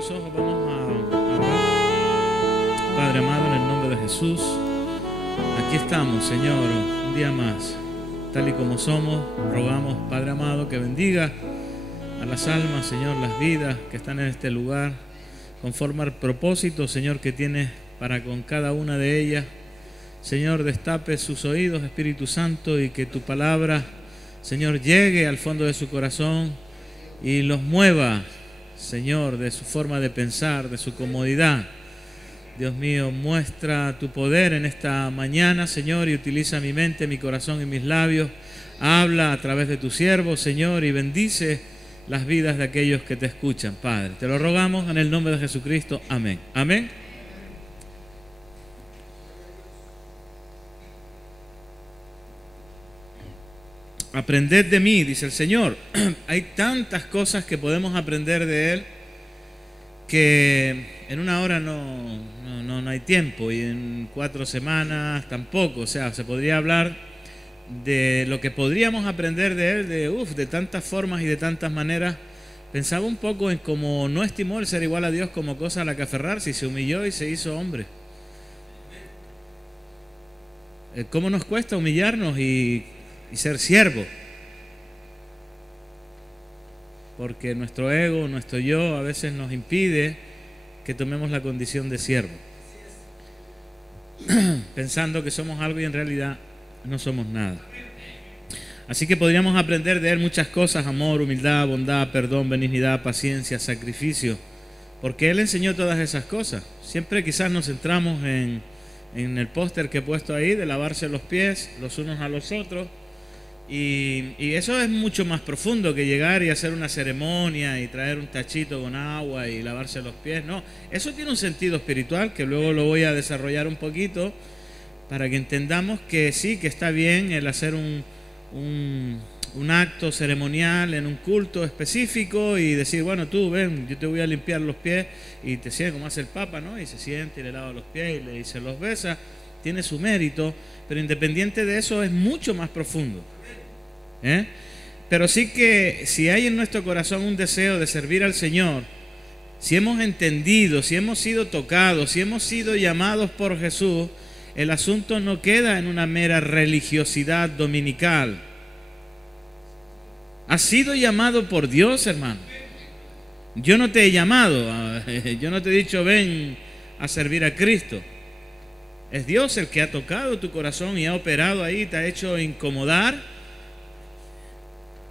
tus ojos, vamos a orar. Padre amado, en el nombre de Jesús, aquí estamos, Señor, un día más, tal y como somos. Rogamos, Padre amado, que bendiga a las almas, Señor, las vidas que están en este lugar, conforme al propósito, Señor, que tienes para con cada una de ellas. Señor, destape sus oídos, Espíritu Santo, y que tu palabra, Señor, llegue al fondo de su corazón y los mueva, Señor, de su forma de pensar, de su comodidad. Dios mío, muestra tu poder en esta mañana, Señor, y utiliza mi mente, mi corazón y mis labios. Habla a través de tu siervo, Señor, y bendice las vidas de aquellos que te escuchan, Padre. Te lo rogamos en el nombre de Jesucristo. Amén. Amén. Aprended de mí, dice el Señor. Hay tantas cosas que podemos aprender de Él que en una hora no hay tiempo, y en 4 semanas tampoco. O sea, se podría hablar de lo que podríamos aprender de Él, de tantas formas y de tantas maneras. Pensaba un poco en cómo no estimó el ser igual a Dios como cosa a la que aferrarse, y se humilló y se hizo hombre. ¿Cómo nos cuesta humillarnos y ser siervo? Porque nuestro ego, nuestro yo, a veces nos impide que tomemos la condición de siervo, pensando que somos algo y en realidad no somos nada. Así que podríamos aprender de Él muchas cosas: amor, humildad, bondad, perdón, benignidad, paciencia, sacrificio, porque Él enseñó todas esas cosas. Siempre quizás nos centramos en el póster que he puesto ahí, de lavarse los pies los unos a los otros, y eso es mucho más profundo que llegar y hacer una ceremonia y traer un tachito con agua y lavarse los pies. No, eso tiene un sentido espiritual que luego lo voy a desarrollar un poquito para que entendamos que sí, que está bien el hacer un acto ceremonial en un culto específico y decir, bueno, tú ven, yo te voy a limpiar los pies, y te siente como hace el Papa, ¿no? Y se siente y le lava los pies y se los besa. Tiene su mérito, pero independiente de eso es mucho más profundo. Pero sí que si hay en nuestro corazón un deseo de servir al Señor, si hemos entendido, si hemos sido tocados, si hemos sido llamados por Jesús, el asunto no queda en una mera religiosidad dominical. Has sido llamado por Dios, hermano. Yo no te he llamado, yo no te he dicho ven a servir a Cristo. Es Dios el que ha tocado tu corazón y ha operado ahí, te ha hecho incomodar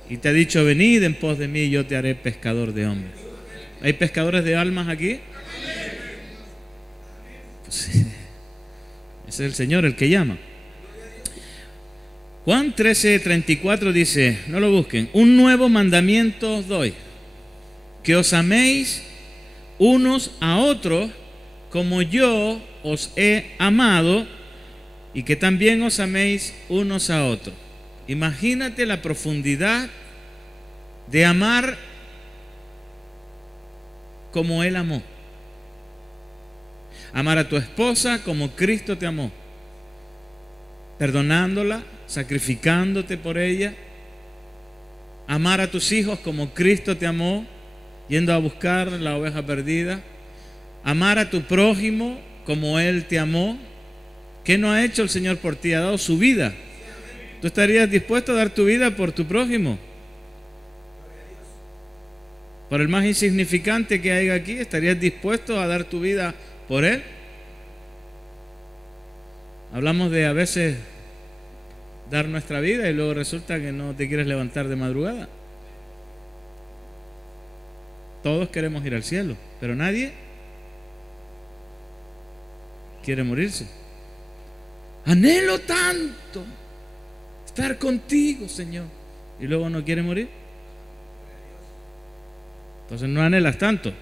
y te ha dicho, venid en pos de mí y yo te haré pescador de hombres. ¿Hay pescadores de almas aquí? Pues, ese es el Señor el que llama. Juan 13:34 dice, no lo busquen: un nuevo mandamiento os doy, que os améis unos a otros como yo os he amado, y que también os améis unos a otros. Imagínate la profundidad de amar como Él amó. Amar a tu esposa como Cristo te amó, perdonándola, sacrificándote por ella. Amar a tus hijos como Cristo te amó, yendo a buscar la oveja perdida. Amar a tu prójimo como Él te amó. ¿Qué no ha hecho el Señor por ti? Ha dado su vida. ¿Tú estarías dispuesto a dar tu vida por tu prójimo? Por el más insignificante que haya aquí, ¿estarías dispuesto a dar tu vida por él? Hablamos de a veces dar nuestra vida y luego resulta que no te quieres levantar de madrugada. Todos queremos ir al cielo, pero nadie quiere morirse. Anhelo tanto estar contigo, Señor, y luego no quiere morir. Entonces no anhelas tanto.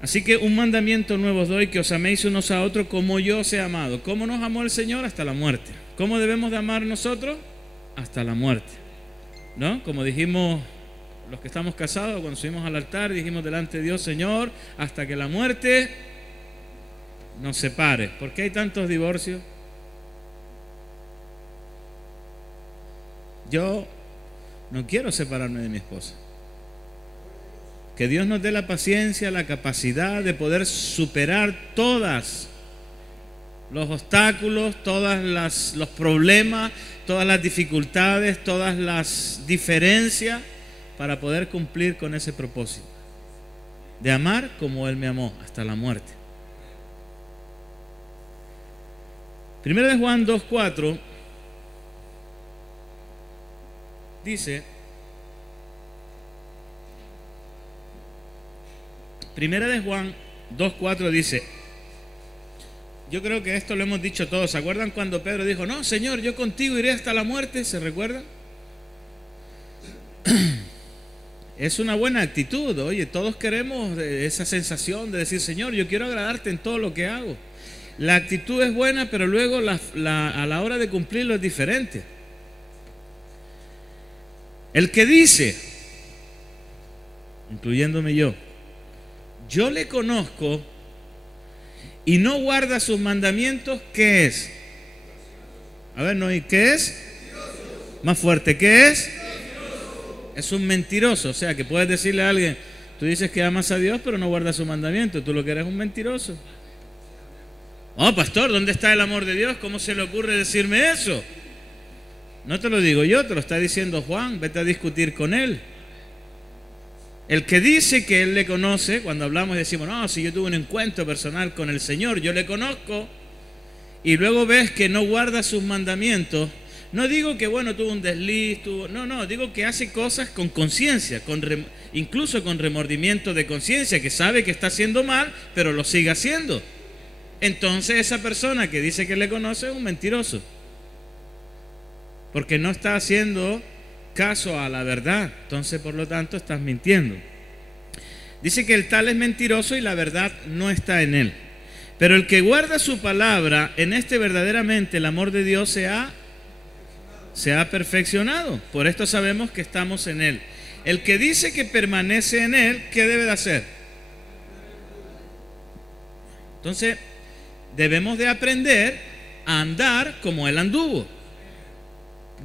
Así que un mandamiento nuevo os doy, que os améis unos a otros como yo os he amado. ¿Cómo nos amó el Señor? Hasta la muerte. ¿Cómo debemos de amar nosotros? Hasta la muerte, ¿no? Como dijimos los que estamos casados cuando subimos al altar, dijimos delante de Dios, Señor, hasta que la muerte nos separe. ¿Por qué hay tantos divorcios? Yo no quiero separarme de mi esposa. Que Dios nos dé la paciencia, la capacidad de poder superar todos los obstáculos, los problemas, todas las dificultades, todas las diferencias, para poder cumplir con ese propósito de amar como Él me amó hasta la muerte. Primera de Juan 2:4 dice, Primera de Juan 2:4 dice, yo creo que esto lo hemos dicho todos. ¿Se acuerdan cuando Pedro dijo, no, Señor, yo contigo iré hasta la muerte? ¿Se recuerdan? Es una buena actitud. Oye, todos queremos esa sensación de decir, Señor, yo quiero agradarte en todo lo que hago. La actitud es buena, pero luego a la hora de cumplirlo es diferente. El que dice, incluyéndome yo le conozco y no guarda sus mandamientos, ¿qué es? A ver, no, ¿y qué es? Más fuerte, ¿qué es? Es un mentiroso. O sea, que puedes decirle a alguien, tú dices que amas a Dios, pero no guardas sus mandamientos. Tú lo que eres es un mentiroso. Oh, pastor, ¿dónde está el amor de Dios? ¿Cómo se le ocurre decirme eso? No te lo digo yo, te lo está diciendo Juan. Vete a discutir con él. El que dice que Él le conoce, cuando hablamos y decimos, no, si yo tuve un encuentro personal con el Señor, yo le conozco, y luego ves que no guarda sus mandamientos, no digo que, bueno, tuvo un desliz, no, digo que hace cosas con conciencia, incluso con remordimiento de conciencia, que sabe que está haciendo mal, pero lo sigue haciendo. Entonces esa persona que dice que le conoce es un mentiroso, porque no está haciendo caso a la verdad. Entonces, por lo tanto, estás mintiendo. Dice que el tal es mentiroso y la verdad no está en él. Pero el que guarda su palabra, en este verdaderamente el amor de Dios se ha perfeccionado. Por esto sabemos que estamos en él. El que dice que permanece en él, ¿qué debe de hacer? Entonces, debemos de aprender a andar como él anduvo.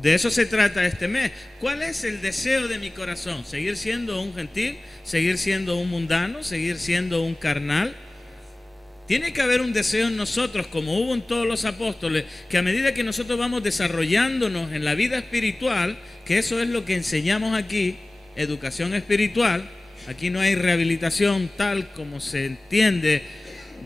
De eso se trata este mes. ¿Cuál es el deseo de mi corazón? ¿Seguir siendo un gentil? ¿Seguir siendo un mundano? ¿Seguir siendo un carnal? Tiene que haber un deseo en nosotros, como hubo en todos los apóstoles, que a medida que nosotros vamos desarrollándonos en la vida espiritual, que eso es lo que enseñamos aquí, educación espiritual. Aquí no hay rehabilitación tal como se entiende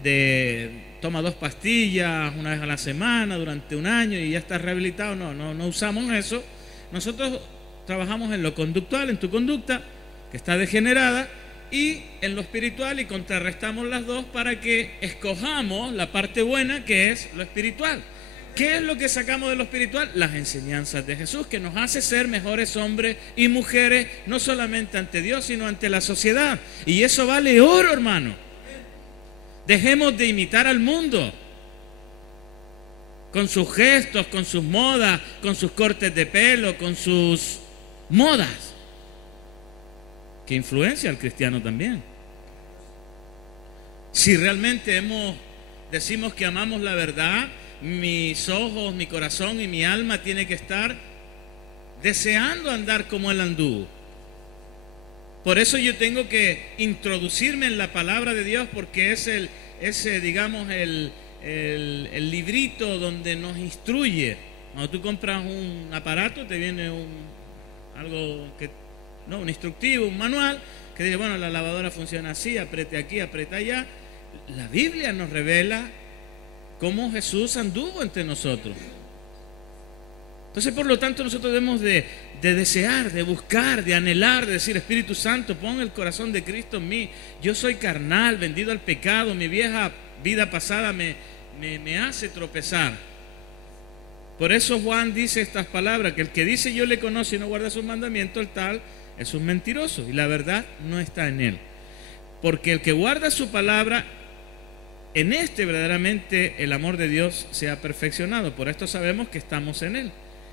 de toma 2 pastillas una vez a la semana durante un año y ya estás rehabilitado. No usamos eso. Nosotros trabajamos en lo conductual, en tu conducta que está degenerada, y en lo espiritual, y contrarrestamos las dos para que escojamos la parte buena, que es lo espiritual. ¿Qué es lo que sacamos de lo espiritual? Las enseñanzas de Jesús, que nos hace ser mejores hombres y mujeres, no solamente ante Dios, sino ante la sociedad. Y eso vale oro, hermano. Dejemos de imitar al mundo con sus gestos, con sus modas, con sus cortes de pelo, con sus modas, que influencia al cristiano también. Si realmente decimos que amamos la verdad, mis ojos, mi corazón y mi alma tiene que estar deseando andar como Él anduvo. Por eso yo tengo que introducirme en la palabra de Dios, porque es el librito donde nos instruye. Cuando tú compras un aparato, te viene un instructivo, un manual, que dice, bueno, la lavadora funciona así, apriete aquí, aprieta allá. La Biblia nos revela cómo Jesús anduvo entre nosotros. Entonces, por lo tanto, nosotros debemos de desear, de buscar, de anhelar, de decir, Espíritu Santo, pon el corazón de Cristo en mí. Yo soy carnal, vendido al pecado, mi vieja vida pasada me hace tropezar. Por eso Juan dice estas palabras, que el que dice yo le conozco y no guarda sus mandamientos, el tal es un mentiroso, y la verdad no está en él. Porque el que guarda su palabra, en este verdaderamente el amor de Dios se ha perfeccionado. Por esto sabemos que estamos en él.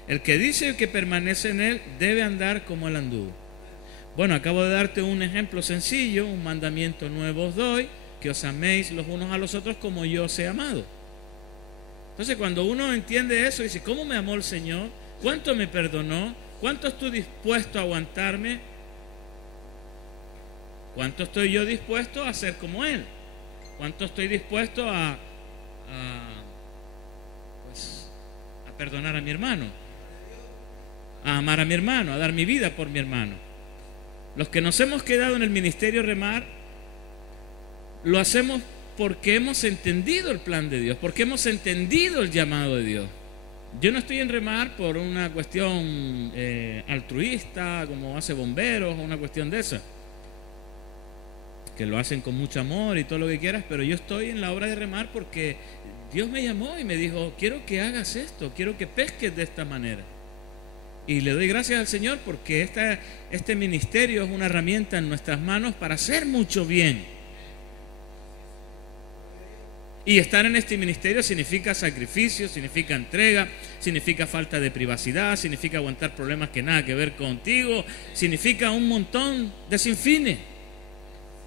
El que dice que permanece en él debe andar como él anduvo. Bueno, acabo de darte un ejemplo sencillo. Un mandamiento nuevo os doy, que os améis los unos a los otros como yo os he amado. Entonces, cuando uno entiende eso, dice, ¿cómo me amó el Señor? ¿Cuánto me perdonó? ¿Cuánto estoy dispuesto a aguantarme? ¿Cuánto estoy yo dispuesto a ser como Él? ¿Cuánto estoy dispuesto a perdonar a mi hermano? A amar a mi hermano, a dar mi vida por mi hermano. Los que nos hemos quedado en el ministerio Remar, lo hacemos porque hemos entendido el plan de Dios, porque hemos entendido el llamado de Dios. Yo no estoy en Remar por una cuestión altruista, como hace bomberos, o una cuestión de esa, que lo hacen con mucho amor y todo lo que quieras, pero yo estoy en la obra de Remar porque Dios me llamó y me dijo, quiero que hagas esto, quiero que pesques de esta manera. Y le doy gracias al Señor porque este ministerio es una herramienta en nuestras manos para hacer mucho bien. Y estar en este ministerio significa sacrificio, significa entrega, significa falta de privacidad, significa aguantar problemas que nada que ver contigo, significa un montón de sinfines,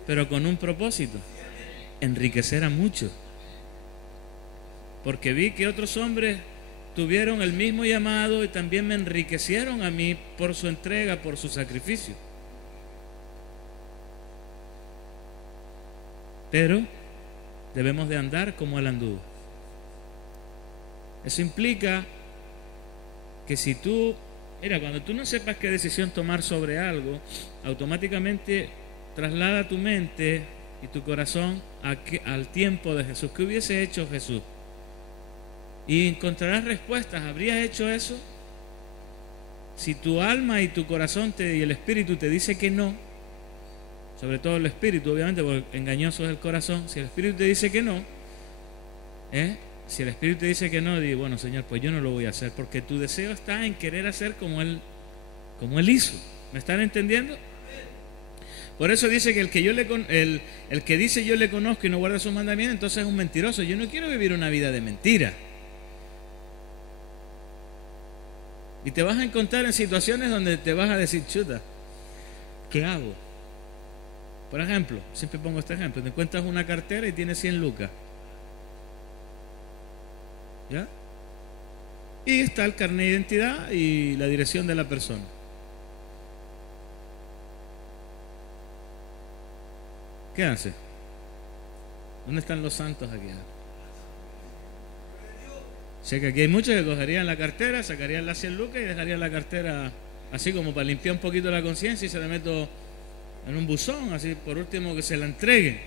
pero con un propósito: enriquecer a muchos. Porque vi que otros hombres tuvieron el mismo llamado y también me enriquecieron a mí por su entrega, por su sacrificio. Pero debemos de andar como Él anduvo. Eso implica que si tú, cuando tú no sepas qué decisión tomar sobre algo, automáticamente traslada tu mente y tu corazón al tiempo de Jesús. ¿Qué hubiese hecho Jesús? Y encontrarás respuestas. ¿Habrías hecho eso? Si tu alma y tu corazón y el espíritu te dice que no, sobre todo el espíritu, obviamente, porque engañoso es el corazón. Si el espíritu te dice que no, si el espíritu te dice que no, di, bueno, Señor, pues yo no lo voy a hacer, porque tu deseo está en querer hacer como Él hizo. ¿Me están entendiendo? Por eso dice que el que dice yo le conozco y no guarda sus mandamientos, entonces es un mentiroso. Yo no quiero vivir una vida de mentira. Y te vas a encontrar en situaciones donde te vas a decir, chuta, ¿qué hago? Por ejemplo, siempre pongo este ejemplo: te encuentras una cartera y tienes 100 lucas, ¿ya? Y está el carnet de identidad y la dirección de la persona. ¿Qué hace? ¿Dónde están los santos aquí? Sé que aquí hay muchos que cogerían la cartera, sacarían las 100 lucas y dejarían la cartera así como para limpiar un poquito la conciencia, y se la meto en un buzón, así por último que se la entreguen.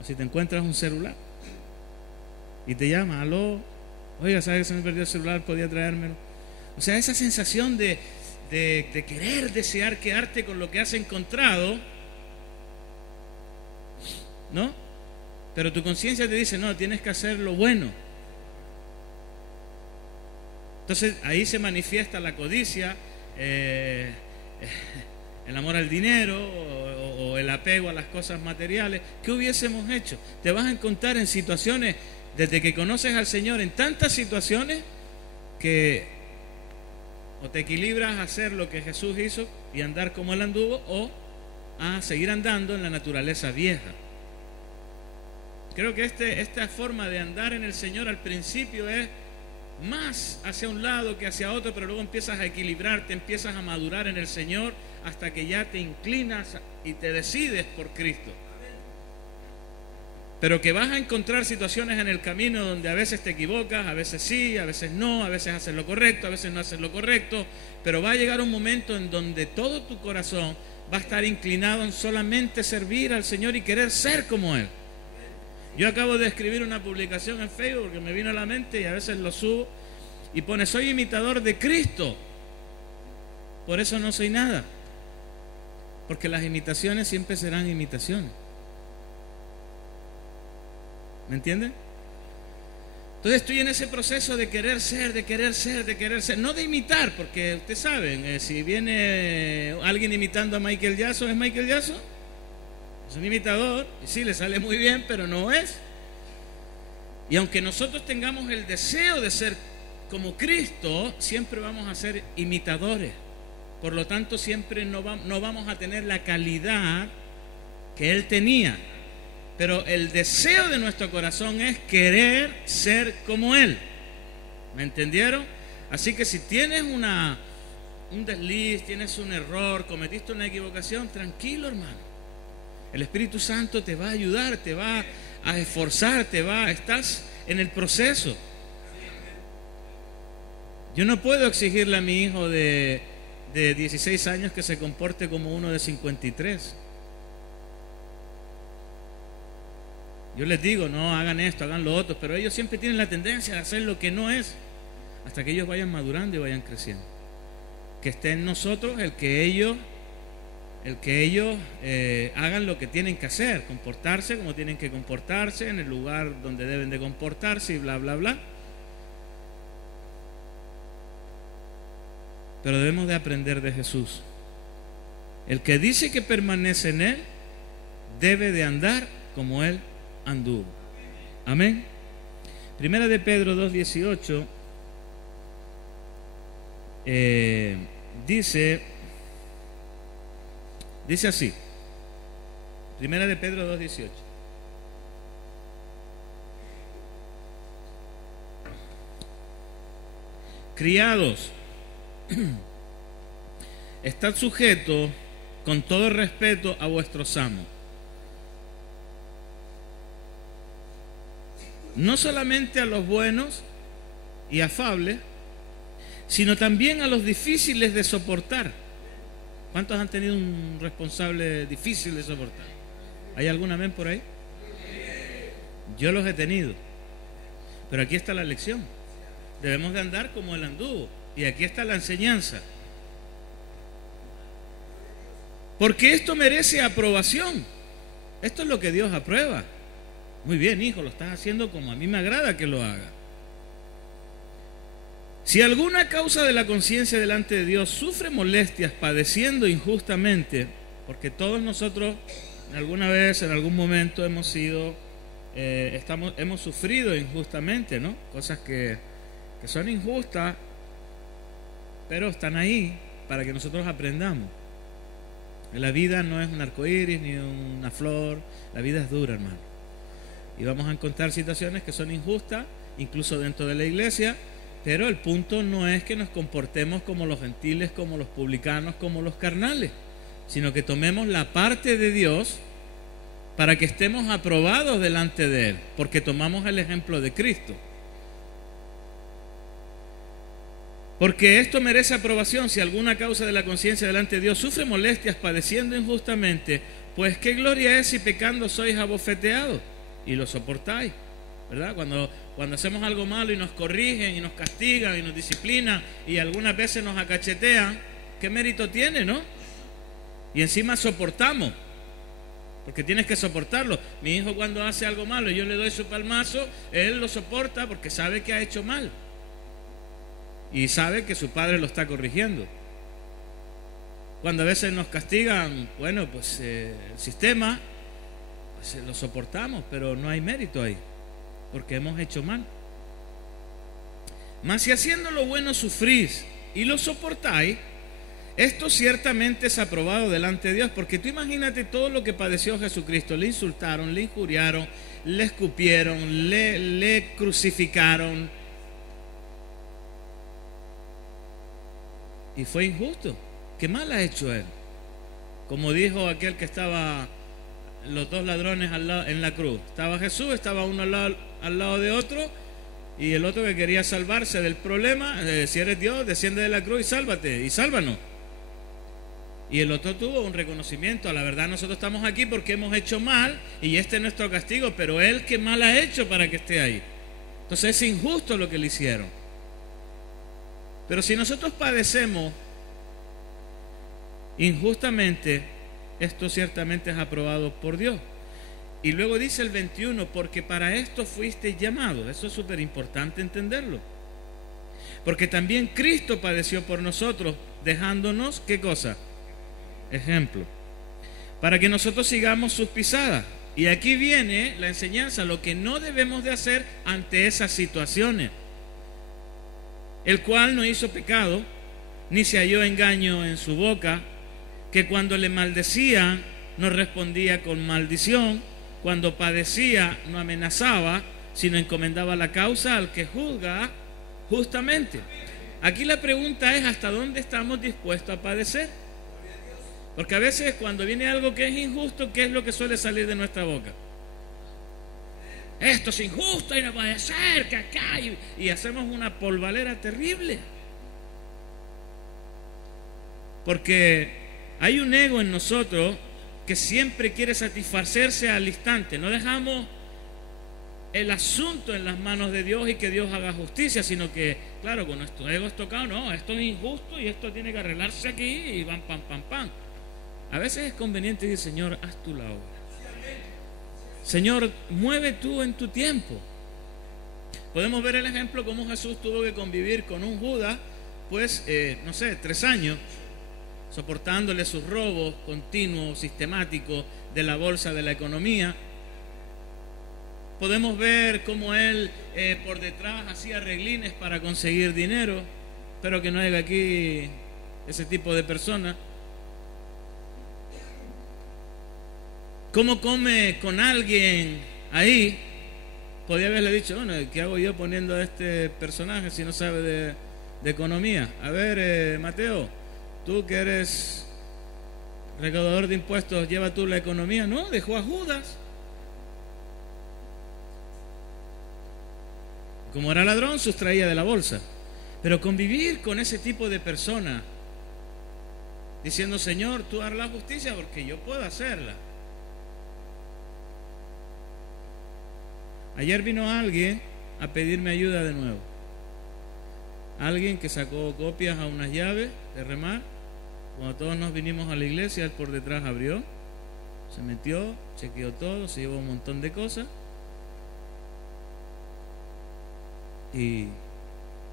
O si te encuentras un celular y te llama, aló, oiga, ¿sabes que se me perdió el celular? ¿Podía traérmelo? O sea, esa sensación de querer, desear quedarte con lo que has encontrado, ¿no? Pero tu conciencia te dice, no, tienes que hacer lo bueno. Entonces ahí se manifiesta la codicia, el amor al dinero o el apego a las cosas materiales. ¿Qué hubiésemos hecho? Te vas a encontrar en situaciones, desde que conoces al Señor, en tantas situaciones que o te equilibras a hacer lo que Jesús hizo y andar como Él anduvo, o a seguir andando en la naturaleza vieja. Creo que esta forma de andar en el Señor al principio es más hacia un lado que hacia otro, pero luego empiezas a equilibrarte, empiezas a madurar en el Señor hasta que ya te inclinas y te decides por Cristo. Pero que vas a encontrar situaciones en el camino donde a veces te equivocas, a veces sí, a veces no, a veces haces lo correcto, a veces no haces lo correcto, pero va a llegar un momento en donde todo tu corazón va a estar inclinado en solamente servir al Señor y querer ser como Él. Yo acabo de escribir una publicación en Facebook que me vino a la mente y a veces lo subo y pone: soy imitador de Cristo, por eso no soy nada, porque las imitaciones siempre serán imitaciones. ¿Me entienden? Entonces estoy en ese proceso de querer ser, no de imitar, porque ustedes saben, si viene alguien imitando a Michael Jackson, ¿es Michael Jackson? Es un imitador, y sí, le sale muy bien, pero no es. Y aunque nosotros tengamos el deseo de ser como Cristo, siempre vamos a ser imitadores. Por lo tanto, siempre no vamos a tener la calidad que Él tenía. Pero el deseo de nuestro corazón es querer ser como Él. ¿Me entendieron? Así que si tienes un desliz, tienes un error, cometiste una equivocación, tranquilo, hermano. El Espíritu Santo te va a ayudar, te va a esforzar, estás en el proceso. Yo no puedo exigirle a mi hijo de 16 años que se comporte como uno de 53. Yo les digo, no, hagan esto, hagan lo otro, pero ellos siempre tienen la tendencia de hacer lo que no es, hasta que ellos vayan madurando y vayan creciendo. Que esté en nosotros el que ellos hagan lo que tienen que hacer, comportarse como tienen que comportarse, en el lugar donde deben de comportarse y bla, bla, bla. Pero debemos de aprender de Jesús. El que dice que permanece en Él debe de andar como Él anduvo. Amén. Primera de Pedro 2:18 dice así. Primera de Pedro 2:18. Criados, estad sujetos con todo respeto a vuestros amos, no solamente a los buenos y afables, sino también a los difíciles de soportar. ¿Cuántos han tenido un responsable difícil de soportar? ¿Hay algún amén por ahí? Yo los he tenido. Pero aquí está la lección. Debemos de andar como Él anduvo. Y aquí está la enseñanza. Porque esto merece aprobación. Esto es lo que Dios aprueba. Muy bien, hijo, lo estás haciendo como a mí me agrada que lo haga. Si alguna causa de la conciencia delante de Dios sufre molestias padeciendo injustamente, porque todos nosotros alguna vez, en algún momento hemos sufrido injustamente, ¿no? Cosas que son injustas, pero están ahí para que nosotros aprendamos. La vida no es un arcoíris ni una flor, la vida es dura, hermano. Y vamos a encontrar situaciones que son injustas, incluso dentro de la iglesia. Pero el punto no es que nos comportemos como los gentiles, como los publicanos, como los carnales, sino que tomemos la parte de Dios para que estemos aprobados delante de Él, porque tomamos el ejemplo de Cristo. Porque esto merece aprobación si alguna causa de la conciencia delante de Dios sufre molestias padeciendo injustamente, pues qué gloria es si pecando sois abofeteados y lo soportáis. ¿Verdad? Cuando hacemos algo malo y nos corrigen y nos castigan y nos disciplinan y algunas veces nos acachetean, ¿qué mérito tiene, no? Y encima soportamos, porque tienes que soportarlo. Mi hijo cuando hace algo malo y yo le doy su palmazo, él lo soporta porque sabe que ha hecho mal y sabe que su padre lo está corrigiendo. Cuando a veces nos castigan, bueno, pues el sistema, pues, lo soportamos, pero no hay mérito ahí, porque hemos hecho mal. Mas si haciendo lo bueno sufrís y lo soportáis, esto ciertamente es aprobado delante de Dios. Porque tú imagínate todo lo que padeció Jesucristo. Le insultaron, le injuriaron, le escupieron, le crucificaron, y fue injusto. ¿Qué mal ha hecho Él? Como dijo aquel que estaba, los dos ladrones en la cruz. Estaba Jesús, estaba uno al lado de otro, y el otro que quería salvarse del problema, si eres Dios, desciende de la cruz y sálvate, y sálvanos. Y el otro tuvo un reconocimiento: a la verdad nosotros estamos aquí porque hemos hecho mal, y este es nuestro castigo, pero Él qué mal ha hecho para que esté ahí. Entonces es injusto lo que le hicieron. Pero si nosotros padecemos injustamente, esto ciertamente es aprobado por Dios. Y luego dice el 21, porque para esto fuiste llamados. Eso es súper importante entenderlo. Porque también Cristo padeció por nosotros, dejándonos, ¿qué cosa? Ejemplo. Para que nosotros sigamos sus pisadas. Y aquí viene la enseñanza, lo que no debemos de hacer ante esas situaciones. El cual no hizo pecado, ni se halló engaño en su boca, que cuando le maldecían no respondía con maldición, cuando padecía no amenazaba, sino encomendaba la causa al que juzga justamente. Aquí la pregunta es: ¿hasta dónde estamos dispuestos a padecer? Porque a veces cuando viene algo que es injusto, ¿qué es lo que suele salir de nuestra boca? Esto es injusto y no puede ser, que acá, y hacemos una polvalera terrible. Porque hay un ego en nosotros que siempre quiere satisfacerse al instante. No dejamos el asunto en las manos de Dios y que Dios haga justicia, sino que, claro, con nuestro ego es tocado, no, esto es injusto y esto tiene que arreglarse aquí y pam, pam, pam, pam. A veces es conveniente decir: Señor, haz tú la obra. Señor, mueve tú en tu tiempo. Podemos ver el ejemplo cómo Jesús tuvo que convivir con un Judas, pues, 3 años, soportándole sus robos continuos, sistemáticos, de la bolsa de la economía. Podemos ver cómo él por detrás hacía arreglines para conseguir dinero. Espero que no haya aquí ese tipo de personas. ¿Cómo come con alguien ahí? Podría haberle dicho: bueno, ¿qué hago yo poniendo a este personaje si no sabe de economía? A ver, Mateo, tú que eres recaudador de impuestos, lleva tú la economía. No, dejó a Judas. Como era ladrón, sustraía de la bolsa. Pero convivir con ese tipo de personas, diciendo: Señor, tú harás la justicia porque yo puedo hacerla. Ayer vino alguien a pedirme ayuda de nuevo. Alguien que sacó copias a unas llaves de remar. Cuando todos nos vinimos a la iglesia, él por detrás abrió, se metió, chequeó todo, se llevó un montón de cosas y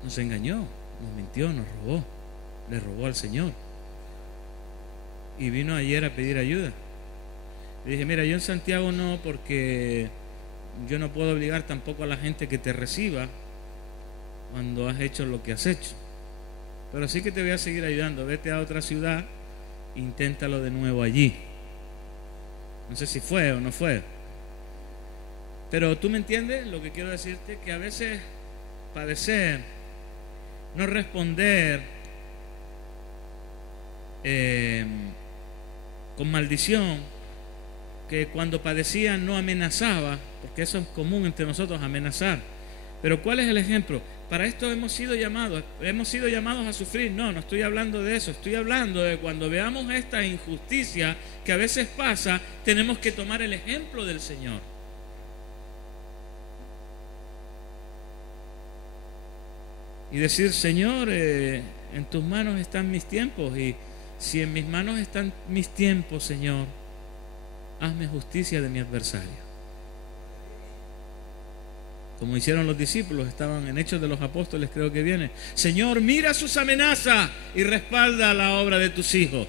nos engañó, nos mintió, nos robó, le robó al Señor. Y vino ayer a pedir ayuda. Le dije: mira, yo en Santiago no, porque yo no puedo obligar tampoco a la gente que te reciba cuando has hecho lo que has hecho, pero sí que te voy a seguir ayudando. Vete a otra ciudad, inténtalo de nuevo allí. No sé si fue o no fue, pero tú me entiendes lo que quiero decirte, que a veces padecer, no responder con maldición, que cuando padecía no amenazaba, porque eso es común entre nosotros, amenazar. Pero ¿cuál es el ejemplo? Para esto hemos sido llamados a sufrir. No estoy hablando de eso, estoy hablando de cuando veamos esta injusticia que a veces pasa, tenemos que tomar el ejemplo del Señor. Y decir: Señor, en tus manos están mis tiempos, y si en mis manos están mis tiempos, Señor, hazme justicia de mi adversario. Como hicieron los discípulos, estaban en Hechos de los Apóstoles, creo que viene: Señor, mira sus amenazas y respalda la obra de tus hijos.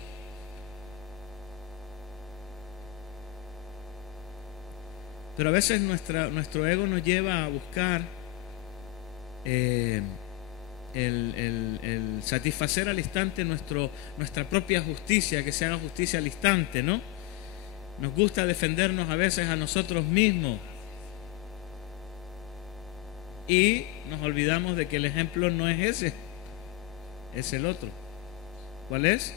Pero a veces nuestro ego nos lleva a buscar el satisfacer al instante nuestra propia justicia, que se haga justicia al instante, ¿no? Nos gusta defendernos a veces a nosotros mismos y nos olvidamos de que el ejemplo no es ese, es el otro. ¿Cuál es?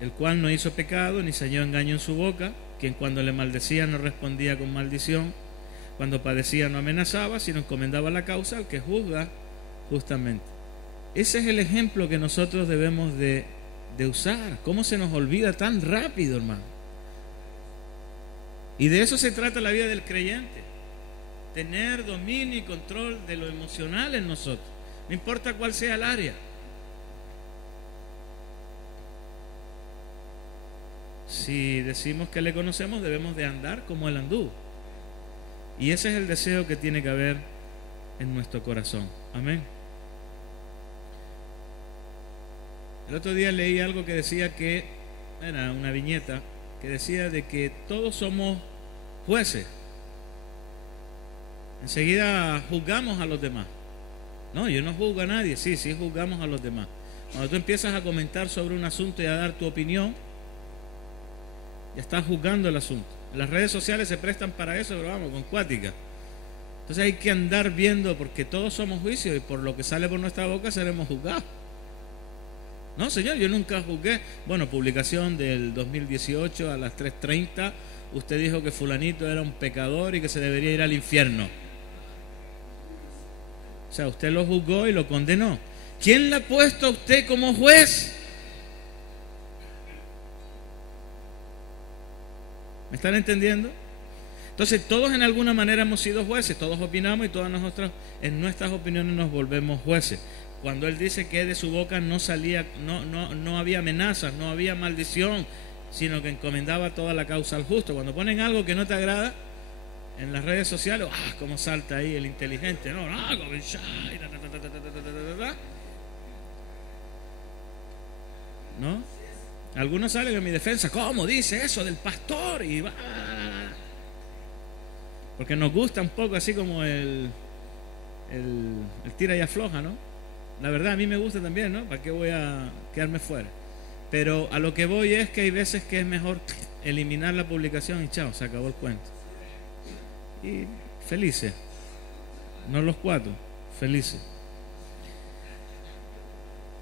El cual no hizo pecado ni se halló engaño en su boca, quien cuando le maldecía no respondía con maldición, cuando padecía no amenazaba, sino encomendaba la causa al que juzga justamente. Ese es el ejemplo que nosotros debemos de usar. ¿Cómo se nos olvida tan rápido, hermano? Y de eso se trata la vida del creyente: tener dominio y control de lo emocional en nosotros, no importa cuál sea el área. Si decimos que le conocemos, debemos de andar como Él anduvo, y ese es el deseo que tiene que haber en nuestro corazón. Amén. El otro día leí algo que decía que, era una viñeta, que decía de que todos somos jueces. Enseguida juzgamos a los demás. No, yo no juzgo a nadie. Sí, juzgamos a los demás. Cuando tú empiezas a comentar sobre un asunto y a dar tu opinión, ya estás juzgando el asunto. Las redes sociales se prestan para eso, pero vamos, con cuática. Entonces hay que andar viendo, porque todos somos juicios y por lo que sale por nuestra boca seremos juzgados. No, señor, yo nunca juzgué. Bueno, publicación del 2018 a las 3:30, usted dijo que fulanito era un pecador y que se debería ir al infierno. O sea, usted lo juzgó y lo condenó. ¿Quién le ha puesto a usted como juez? ¿Me están entendiendo? Entonces todos en alguna manera hemos sido jueces, todos opinamos y todas nosotras en nuestras opiniones nos volvemos jueces. Cuando él dice que de su boca no salía, no había amenazas, no había maldición, sino que encomendaba toda la causa al justo. Cuando ponen algo que no te agrada en las redes sociales, cómo salta ahí el inteligente, ¿no? Algunos salen en mi defensa, ¿cómo dice eso del pastor? Y va, porque nos gusta un poco así como el tira y afloja, ¿no? La verdad a mí me gusta también, ¿no? ¿Para qué voy a quedarme fuera? Pero a lo que voy es que hay veces que es mejor eliminar la publicación y chao, se acabó el cuento. Y felices, no los cuatro, felices.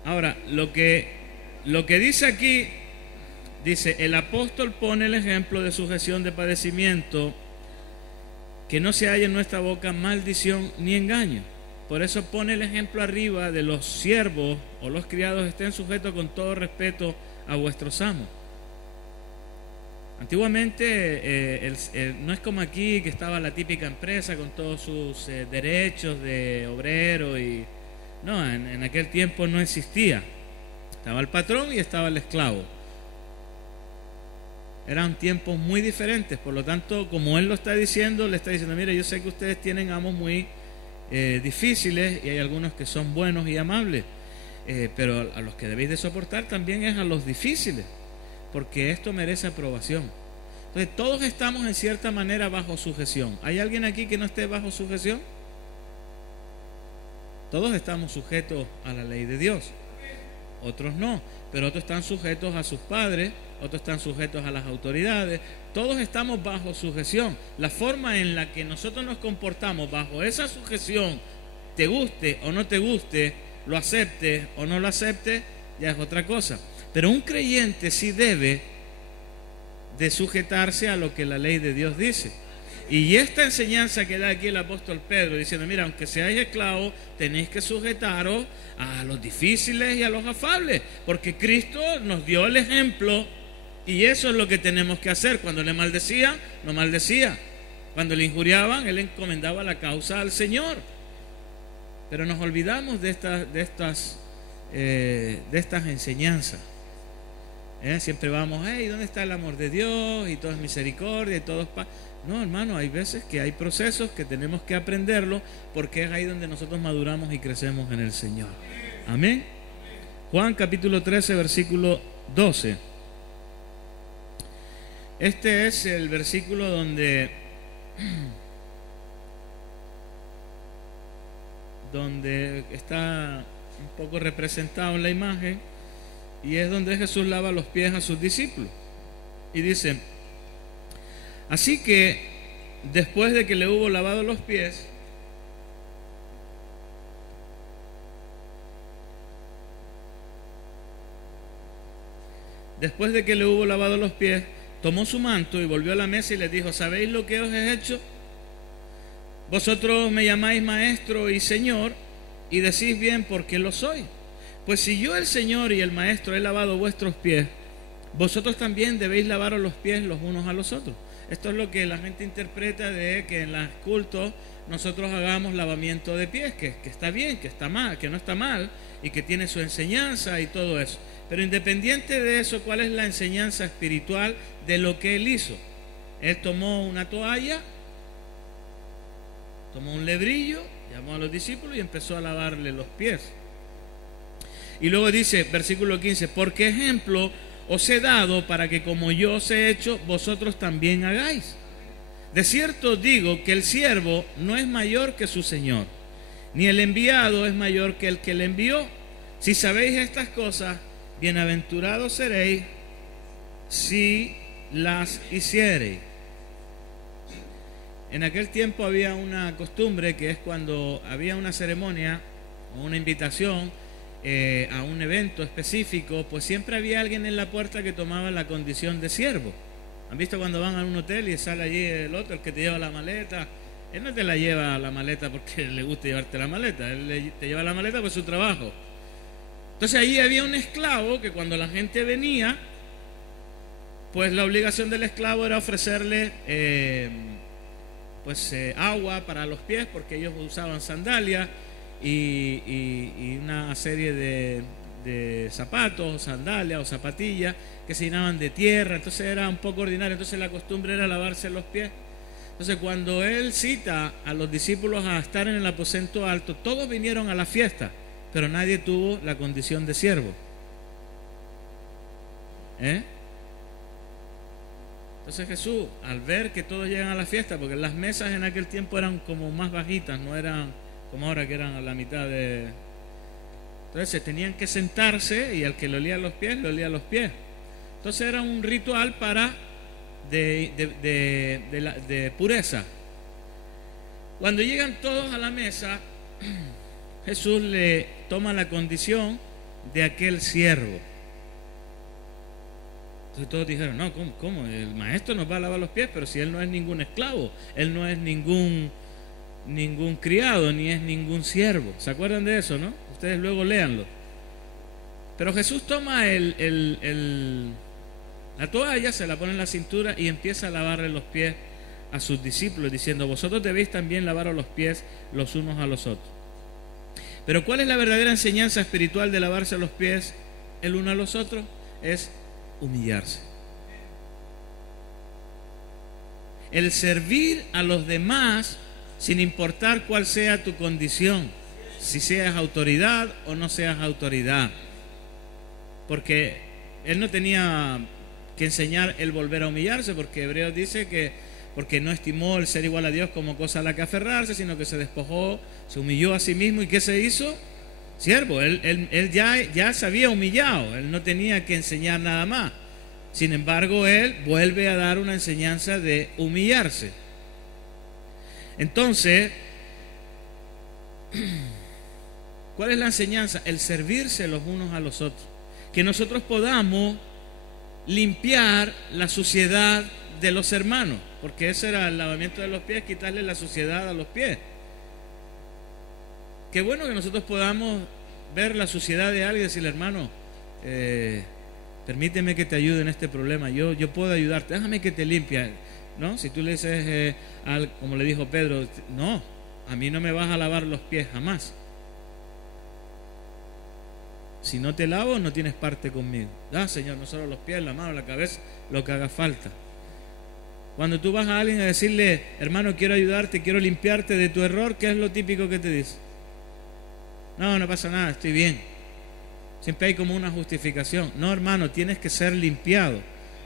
Ahora, lo que dice aquí, dice, el apóstol pone el ejemplo de sujeción de padecimiento, que no se haya en nuestra boca maldición ni engaño. Por eso pone el ejemplo arriba de los siervos o los criados estén sujetos con todo respeto a vuestros amos. Antiguamente no es como aquí que estaba la típica empresa con todos sus derechos de obrero y no, en aquel tiempo no existía. Estaba el patrón y estaba el esclavo. Eran tiempos muy diferentes, por lo tanto, como él lo está diciendo, le está diciendo, mire, yo sé que ustedes tienen amos muy difíciles y hay algunos que son buenos y amables, pero a los que debéis de soportar también es a los difíciles, porque esto merece aprobación. Entonces, todos estamos en cierta manera bajo sujeción. ¿Hay alguien aquí que no esté bajo sujeción? Todos estamos sujetos a la ley de Dios. Otros no, pero otros están sujetos a sus padres, otros están sujetos a las autoridades. Todos estamos bajo sujeción. La forma en la que nosotros nos comportamos bajo esa sujeción, te guste o no te guste, lo acepte o no lo acepte, ya es otra cosa. Pero un creyente sí debe de sujetarse a lo que la ley de Dios dice. Y esta enseñanza que da aquí el apóstol Pedro, diciendo, mira, aunque seáis esclavos, tenéis que sujetaros a los difíciles y a los afables, porque Cristo nos dio el ejemplo y eso es lo que tenemos que hacer. Cuando le maldecían, no maldecía. Cuando le injuriaban, él encomendaba la causa al Señor. Pero nos olvidamos de estas enseñanzas. Siempre vamos, ¿dónde está el amor de Dios? Y todo es misericordia y todo es paz. No, hermano, hay veces que hay procesos que tenemos que aprenderlo, porque es ahí donde nosotros maduramos y crecemos en el Señor. Amén. Juan capítulo 13, versículo 12. Este es el versículo donde está un poco representado en la imagen, y es donde Jesús lava los pies a sus discípulos. Y dice, así que después de que le hubo lavado los pies, tomó su manto y volvió a la mesa y les dijo, ¿sabéis lo que os he hecho? Vosotros me llamáis maestro y señor, y decís bien porque lo soy. Pues si yo, el Señor y el Maestro, he lavado vuestros pies, vosotros también debéis lavaros los pies los unos a los otros. Esto es lo que la gente interpreta de que en los cultos nosotros hagamos lavamiento de pies, que está bien, que está mal, que no está mal y que tiene su enseñanza y todo eso. Pero independiente de eso, ¿cuál es la enseñanza espiritual de lo que él hizo? Él tomó una toalla, tomó un lebrillo, llamó a los discípulos y empezó a lavarle los pies. Y luego dice, versículo 15, porque ejemplo os he dado para que como yo os he hecho, vosotros también hagáis. De cierto digo que el siervo no es mayor que su señor, ni el enviado es mayor que el que le envió. Si sabéis estas cosas, bienaventurados seréis si las hiciereis. En aquel tiempo había una costumbre que es cuando había una ceremonia o una invitación a un evento específico, pues siempre había alguien en la puerta que tomaba la condición de siervo. ¿Han visto cuando van a un hotel y sale allí el otro, el que te lleva la maleta? Él no te la lleva la maleta porque le gusta llevarte la maleta, él te lleva la maleta por su trabajo. Entonces allí había un esclavo que cuando la gente venía, pues la obligación del esclavo era ofrecerle agua para los pies, porque ellos usaban sandalias y una serie de zapatos, sandalias o zapatillas que se llenaban de tierra. Entonces era un poco ordinario. Entonces la costumbre era lavarse los pies. Entonces cuando él cita a los discípulos a estar en el aposento alto, todos vinieron a la fiesta, pero nadie tuvo la condición de siervo. Entonces Jesús, al ver que todos llegan a la fiesta, porque las mesas en aquel tiempo eran como más bajitas, no eran como ahora que eran a la mitad de... Entonces tenían que sentarse y al que le olía los pies, le olía los pies. Entonces era un ritual de pureza. Cuando llegan todos a la mesa, Jesús le toma la condición de aquel siervo. Entonces todos dijeron, no, ¿cómo? El maestro nos va a lavar los pies, pero si él no es ningún esclavo, él no es ningún criado, ni es ningún siervo. ¿Se acuerdan de eso, no? Ustedes luego léanlo. Pero Jesús toma la toalla, se la pone en la cintura y empieza a lavarle los pies a sus discípulos, diciendo, vosotros debéis también lavaros los pies los unos a los otros. Pero ¿cuál es la verdadera enseñanza espiritual de lavarse los pies el uno a los otros? Es humillarse. El servir a los demás sin importar cuál sea tu condición, si seas autoridad o no seas autoridad. Porque él no tenía que enseñar el volver a humillarse, porque Hebreos dice que porque no estimó el ser igual a Dios como cosa a la que aferrarse, sino que se despojó, se humilló a sí mismo. ¿Y qué se hizo? Siervo. Él ya se había humillado, él no tenía que enseñar nada más. Sin embargo, él vuelve a dar una enseñanza de humillarse. Entonces, ¿cuál es la enseñanza? El servirse los unos a los otros. Que nosotros podamos limpiar la suciedad de los hermanos, porque ese era el lavamiento de los pies, quitarle la suciedad a los pies. Qué bueno que nosotros podamos ver la suciedad de alguien y decirle, hermano, permíteme que te ayude en este problema, yo puedo ayudarte, déjame que te limpie, ¿no? Si tú le dices, como le dijo Pedro, no, a mí no me vas a lavar los pies jamás. Si no te lavo, no tienes parte conmigo. Señor, no solo los pies, la mano, la cabeza, lo que haga falta. Cuando tú vas a alguien a decirle, hermano, quiero ayudarte, quiero limpiarte de tu error, ¿qué es lo típico que te dice? No pasa nada, estoy bien. Siempre hay como una justificación. No, hermano, tienes que ser limpiado.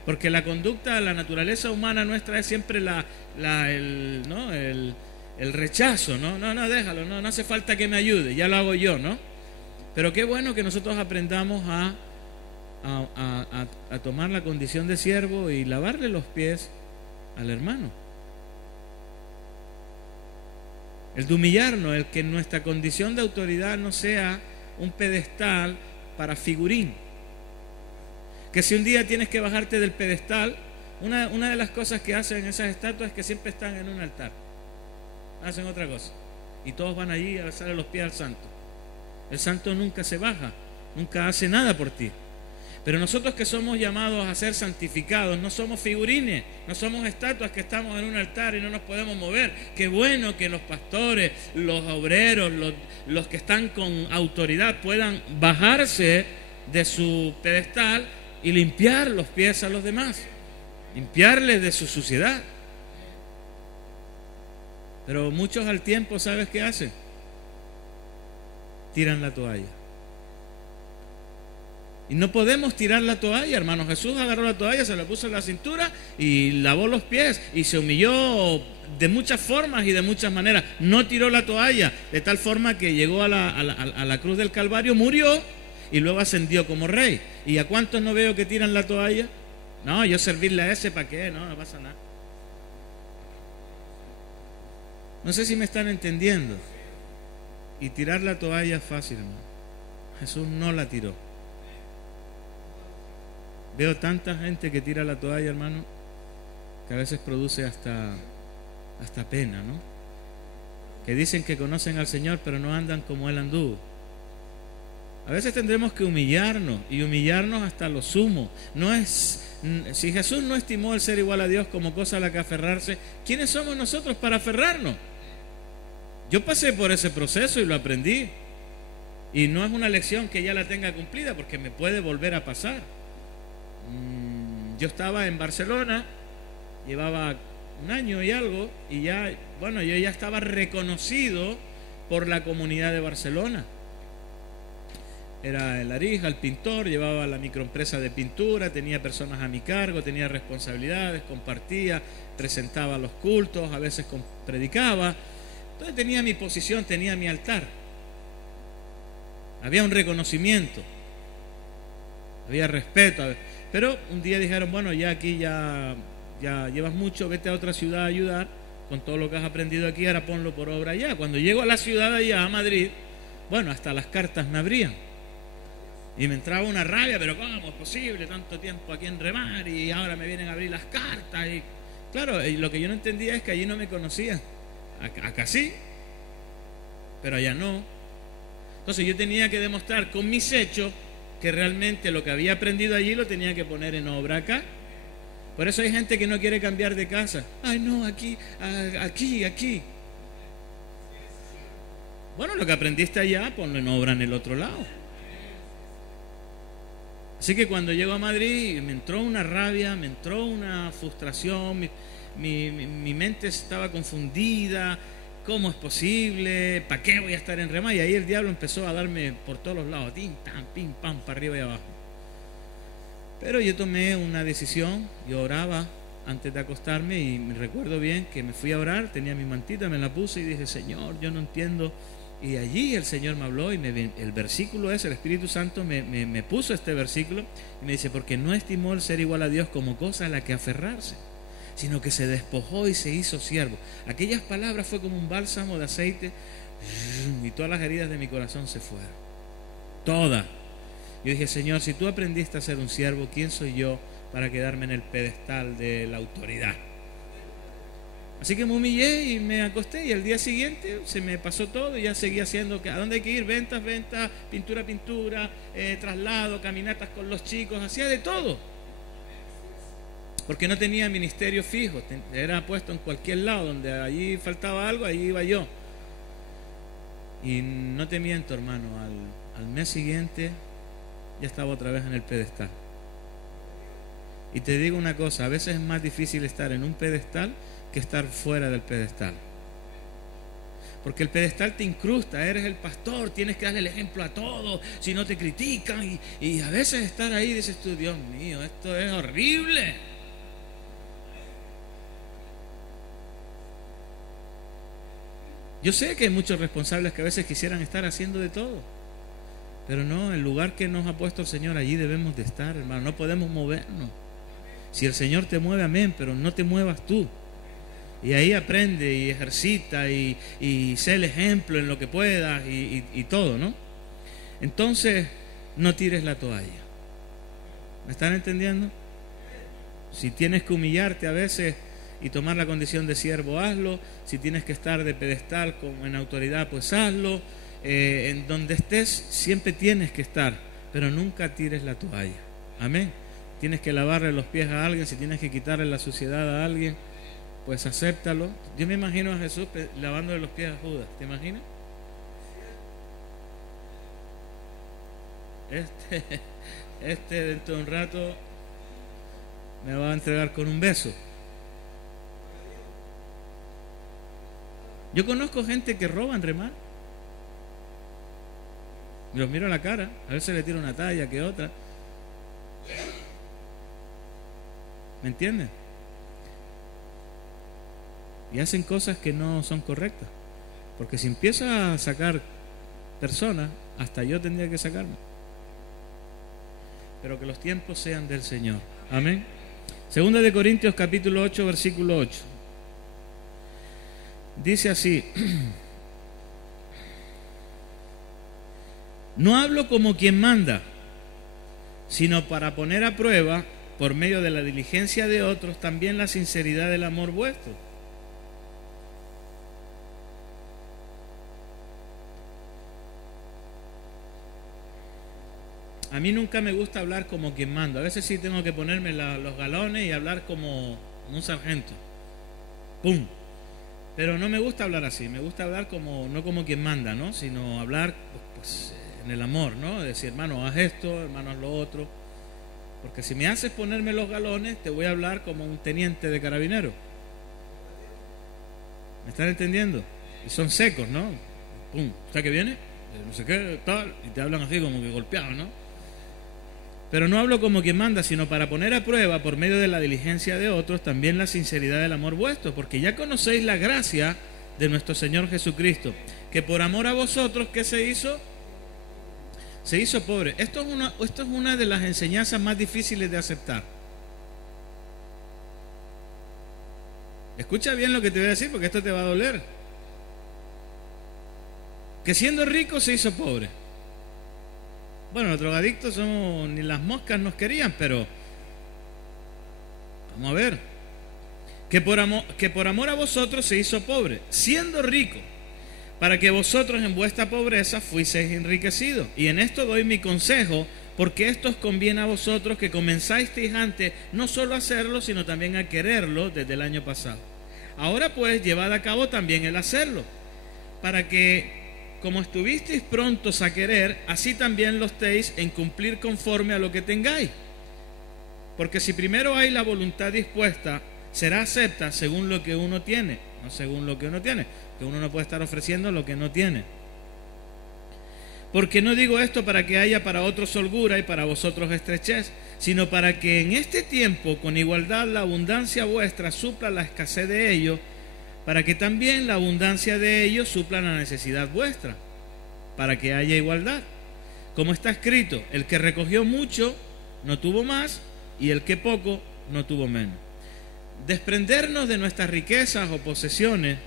Porque la conducta, la naturaleza humana nuestra es siempre el rechazo. No, déjalo, no hace falta que me ayude, ya lo hago yo, ¿no? Pero qué bueno que nosotros aprendamos a tomar la condición de siervo y lavarle los pies al hermano. El de humillarnos, el que nuestra condición de autoridad no sea un pedestal para figurín. Que si un día tienes que bajarte del pedestal, una de las cosas que hacen esas estatuas es que siempre están en un altar. Hacen otra cosa. Y todos van allí a besarle los pies al santo. El santo nunca se baja, nunca hace nada por ti. Pero nosotros que somos llamados a ser santificados, no somos figurines, no somos estatuas que estamos en un altar y no nos podemos mover. Qué bueno que los pastores, los obreros, los que están con autoridad puedan bajarse de su pedestal y limpiar los pies a los demás, limpiarles de su suciedad. Pero muchos al tiempo, ¿sabes qué hacen? Tiran la toalla. Y no podemos tirar la toalla, hermano. Jesús agarró la toalla, se la puso en la cintura y lavó los pies y se humilló de muchas formas y de muchas maneras. No tiró la toalla, de tal forma que llegó a la cruz del Calvario, murió y luego ascendió como rey. ¿Y a cuántos no veo que tiran la toalla? No, yo servirle a ese, ¿para qué? No pasa nada. No sé si me están entendiendo. Y tirar la toalla es fácil, hermano. Jesús no la tiró. Veo tanta gente que tira la toalla, hermano, que a veces produce hasta pena, ¿no? Que dicen que conocen al Señor, pero no andan como Él anduvo. A veces tendremos que humillarnos, y humillarnos hasta lo sumo. Si Jesús no estimó el ser igual a Dios como cosa a la que aferrarse, ¿quiénes somos nosotros para aferrarnos? Yo pasé por ese proceso y lo aprendí. Y no es una lección que ya la tenga cumplida, porque me puede volver a pasar. Yo estaba en Barcelona, llevaba un año y algo, y yo ya estaba reconocido por la comunidad de Barcelona. Era el Arija, el pintor, llevaba la microempresa de pintura, tenía personas a mi cargo, tenía responsabilidades, compartía, presentaba los cultos, a veces predicaba. Entonces tenía mi posición, tenía mi altar. Había un reconocimiento, había respeto. Pero un día dijeron, bueno, ya aquí ya llevas mucho, vete a otra ciudad a ayudar con todo lo que has aprendido aquí, ahora ponlo por obra allá. Cuando llego a la ciudad allá, a Madrid, bueno, hasta las cartas me abrían. Y me entraba una rabia, pero ¿cómo es posible tanto tiempo aquí en Remar y ahora me vienen a abrir las cartas? Y claro, lo que yo no entendía es que allí no me conocían. Acá sí, pero allá no. Entonces yo tenía que demostrar con mis hechos que realmente lo que había aprendido allí lo tenía que poner en obra acá. Por eso hay gente que no quiere cambiar de casa. Ay, no, aquí. Bueno, lo que aprendiste allá, ponlo en obra en el otro lado. Así que cuando llego a Madrid me entró una rabia, me entró una frustración, mi mente estaba confundida. ¿Cómo es posible? ¿Para qué voy a estar en Remar? Y ahí el diablo empezó a darme por todos los lados, tin, tan, pim, pam, para arriba y abajo. Pero yo tomé una decisión, yo oraba antes de acostarme y me recuerdo bien que me fui a orar, tenía mi mantita, me la puse y dije, Señor, yo no entiendo. Y allí el Señor me habló y el versículo ese, el Espíritu Santo me puso este versículo y me dice, porque no estimó el ser igual a Dios como cosa a la que aferrarse, sino que se despojó y se hizo siervo. Aquellas palabras fue como un bálsamo de aceite y todas las heridas de mi corazón se fueron. Todas. Yo dije, Señor, si tú aprendiste a ser un siervo, ¿quién soy yo para quedarme en el pedestal de la autoridad? Así que me humillé y me acosté, y al día siguiente se me pasó todo y ya seguía haciendo, ¿a dónde hay que ir? Ventas, pintura, traslado, caminatas con los chicos, hacía de todo. Porque no tenía ministerio fijo, era puesto en cualquier lado, donde allí faltaba algo, allí iba yo. Y no te miento, hermano, al mes siguiente ya estaba otra vez en el pedestal. Y te digo una cosa, a veces es más difícil estar en un pedestal que estar fuera del pedestal. Porque el pedestal te incrusta, eres el pastor, tienes que darle el ejemplo a todos, si no te critican, y a veces estar ahí dices tú, Dios mío, esto es horrible. Yo sé que hay muchos responsables que a veces quisieran estar haciendo de todo, pero no, el lugar que nos ha puesto el Señor, allí debemos de estar, hermano, no podemos movernos. Si el Señor te mueve, amén, pero no te muevas tú. Y ahí aprende y ejercita y sé el ejemplo en lo que puedas y todo, ¿no? Entonces, no tires la toalla. ¿Me están entendiendo? Si tienes que humillarte a veces y tomar la condición de siervo, hazlo. Si tienes que estar de pedestal en autoridad, pues hazlo. En donde estés, siempre tienes que estar, pero nunca tires la toalla. Amén. Tienes que lavarle los pies a alguien, si tienes que quitarle la suciedad a alguien, pues acéptalo. Yo me imagino a Jesús lavándole los pies a Judas, ¿te imaginas? Dentro de un rato me va a entregar con un beso. Yo conozco gente que roba en Remar. Los miro a la cara, a veces le tiro una talla que otra. ¿Me entienden? Y hacen cosas que no son correctas. Porque si empieza a sacar personas, hasta yo tendría que sacarme. Pero que los tiempos sean del Señor. Amén. Segunda de Corintios capítulo 8, versículo 8. Dice así: no hablo como quien manda, sino para poner a prueba, por medio de la diligencia de otros, también la sinceridad del amor vuestro. A mí nunca me gusta hablar como quien manda. A veces sí tengo que ponerme los galones y hablar como un sargento. ¡Pum! Pero no me gusta hablar así. Me gusta hablar como, no como quien manda, ¿no? Sino hablar pues, en el amor, ¿no? Decir, hermano, haz esto, hermano, haz lo otro. Porque si me haces ponerme los galones, te voy a hablar como un teniente de carabinero. ¿Me están entendiendo? Y son secos, ¿no? ¡Pum! ¿Usted que viene? No sé qué, tal. Y te hablan así como que golpeado, ¿no? Pero no hablo como quien manda, sino para poner a prueba, por medio de la diligencia de otros, también la sinceridad del amor vuestro, porque ya conocéis la gracia de nuestro Señor Jesucristo, que por amor a vosotros, ¿qué se hizo? Se hizo pobre. Esto es una de las enseñanzas más difíciles de aceptar. Escucha bien lo que te voy a decir, porque esto te va a doler. Que siendo rico se hizo pobre. Bueno, los drogadictos somos, ni las moscas nos querían, pero vamos a ver. Que por amor a vosotros se hizo pobre, siendo rico, para que vosotros en vuestra pobreza fuiseis enriquecidos. Y en esto doy mi consejo, porque esto os conviene a vosotros, que comenzasteis antes no solo a hacerlo, sino también a quererlo desde el año pasado. Ahora pues llevad a cabo también el hacerlo, para que, como estuvisteis prontos a querer, así también lo estéis en cumplir conforme a lo que tengáis. Porque si primero hay la voluntad dispuesta, será acepta según lo que uno tiene, no según lo que uno tiene, que uno no puede estar ofreciendo lo que no tiene. Porque no digo esto para que haya para otros holgura y para vosotros estrechez, sino para que en este tiempo con igualdad la abundancia vuestra supla la escasez de ellos, para que también la abundancia de ellos supla la necesidad vuestra, para que haya igualdad. Como está escrito, el que recogió mucho no tuvo más, y el que poco no tuvo menos. Desprendernos de nuestras riquezas o posesiones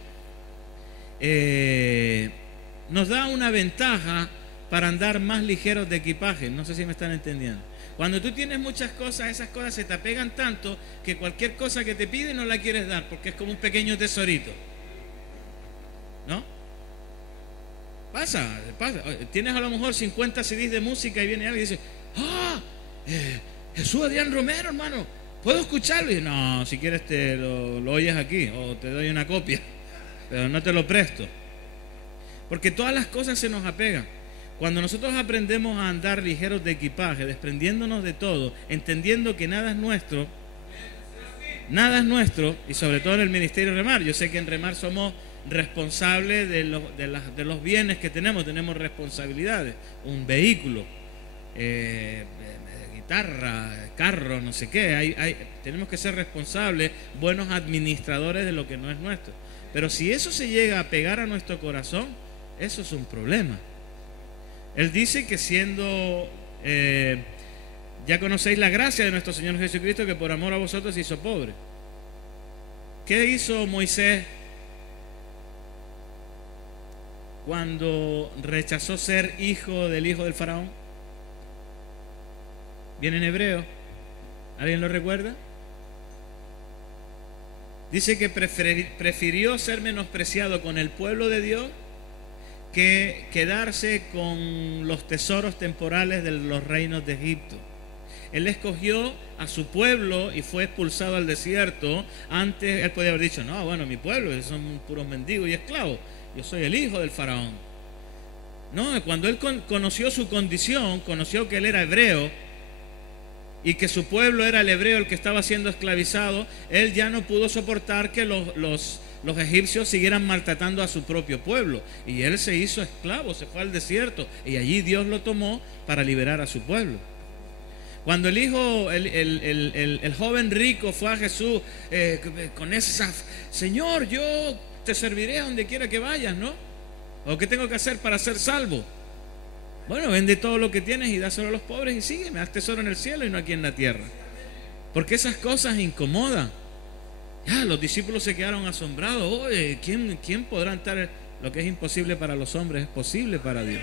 nos da una ventaja para andar más ligeros de equipaje. No sé si me están entendiendo. Cuando tú tienes muchas cosas, esas cosas se te apegan tanto que cualquier cosa que te piden no la quieres dar, porque es como un pequeño tesorito, ¿no? Pasa. Tienes a lo mejor 50 CDs de música y viene alguien y dice: Jesús Adrián Romero, hermano, ¿puedo escucharlo? Y no, si quieres te lo oyes aquí, o te doy una copia, pero no te lo presto. Porque todas las cosas se nos apegan. Cuando nosotros aprendemos a andar ligeros de equipaje, desprendiéndonos de todo, entendiendo que nada es nuestro, y sobre todo en el ministerio Remar. Yo sé que en Remar somos responsables de los bienes que tenemos responsabilidades, un vehículo, guitarra, carro, no sé qué, tenemos que ser responsables, buenos administradores de lo que no es nuestro. Pero si eso se llega a pegar a nuestro corazón, eso es un problema. Él dice que siendo, ya conocéis la gracia de nuestro Señor Jesucristo, que por amor a vosotros se hizo pobre. ¿Qué hizo Moisés cuando rechazó ser hijo del faraón? Viene en Hebreo. ¿Alguien lo recuerda? Dice que prefirió ser menospreciado con el pueblo de Dios que quedarse con los tesoros temporales de los reinos de Egipto. Él escogió a su pueblo y fue expulsado al desierto. Antes él podía haber dicho: no, bueno, mi pueblo son puros mendigos y esclavos, yo soy el hijo del faraón. No, cuando él conoció su condición, conoció que él era hebreo y que su pueblo era el hebreo el que estaba siendo esclavizado, él ya no pudo soportar que los egipcios siguieran maltratando a su propio pueblo, y él se hizo esclavo, se fue al desierto, y allí Dios lo tomó para liberar a su pueblo. Cuando el joven rico fue a Jesús con esa: Señor, yo te serviré a donde quiera que vayas, ¿no? ¿O qué tengo que hacer para ser salvo? Bueno, vende todo lo que tienes y dáselo a los pobres y sígueme, haz tesoro en el cielo y no aquí en la tierra. Porque esas cosas incomodan. Ya, los discípulos se quedaron asombrados. Oye, ¿quién podrá entrar? Lo que es imposible para los hombres es posible para Dios.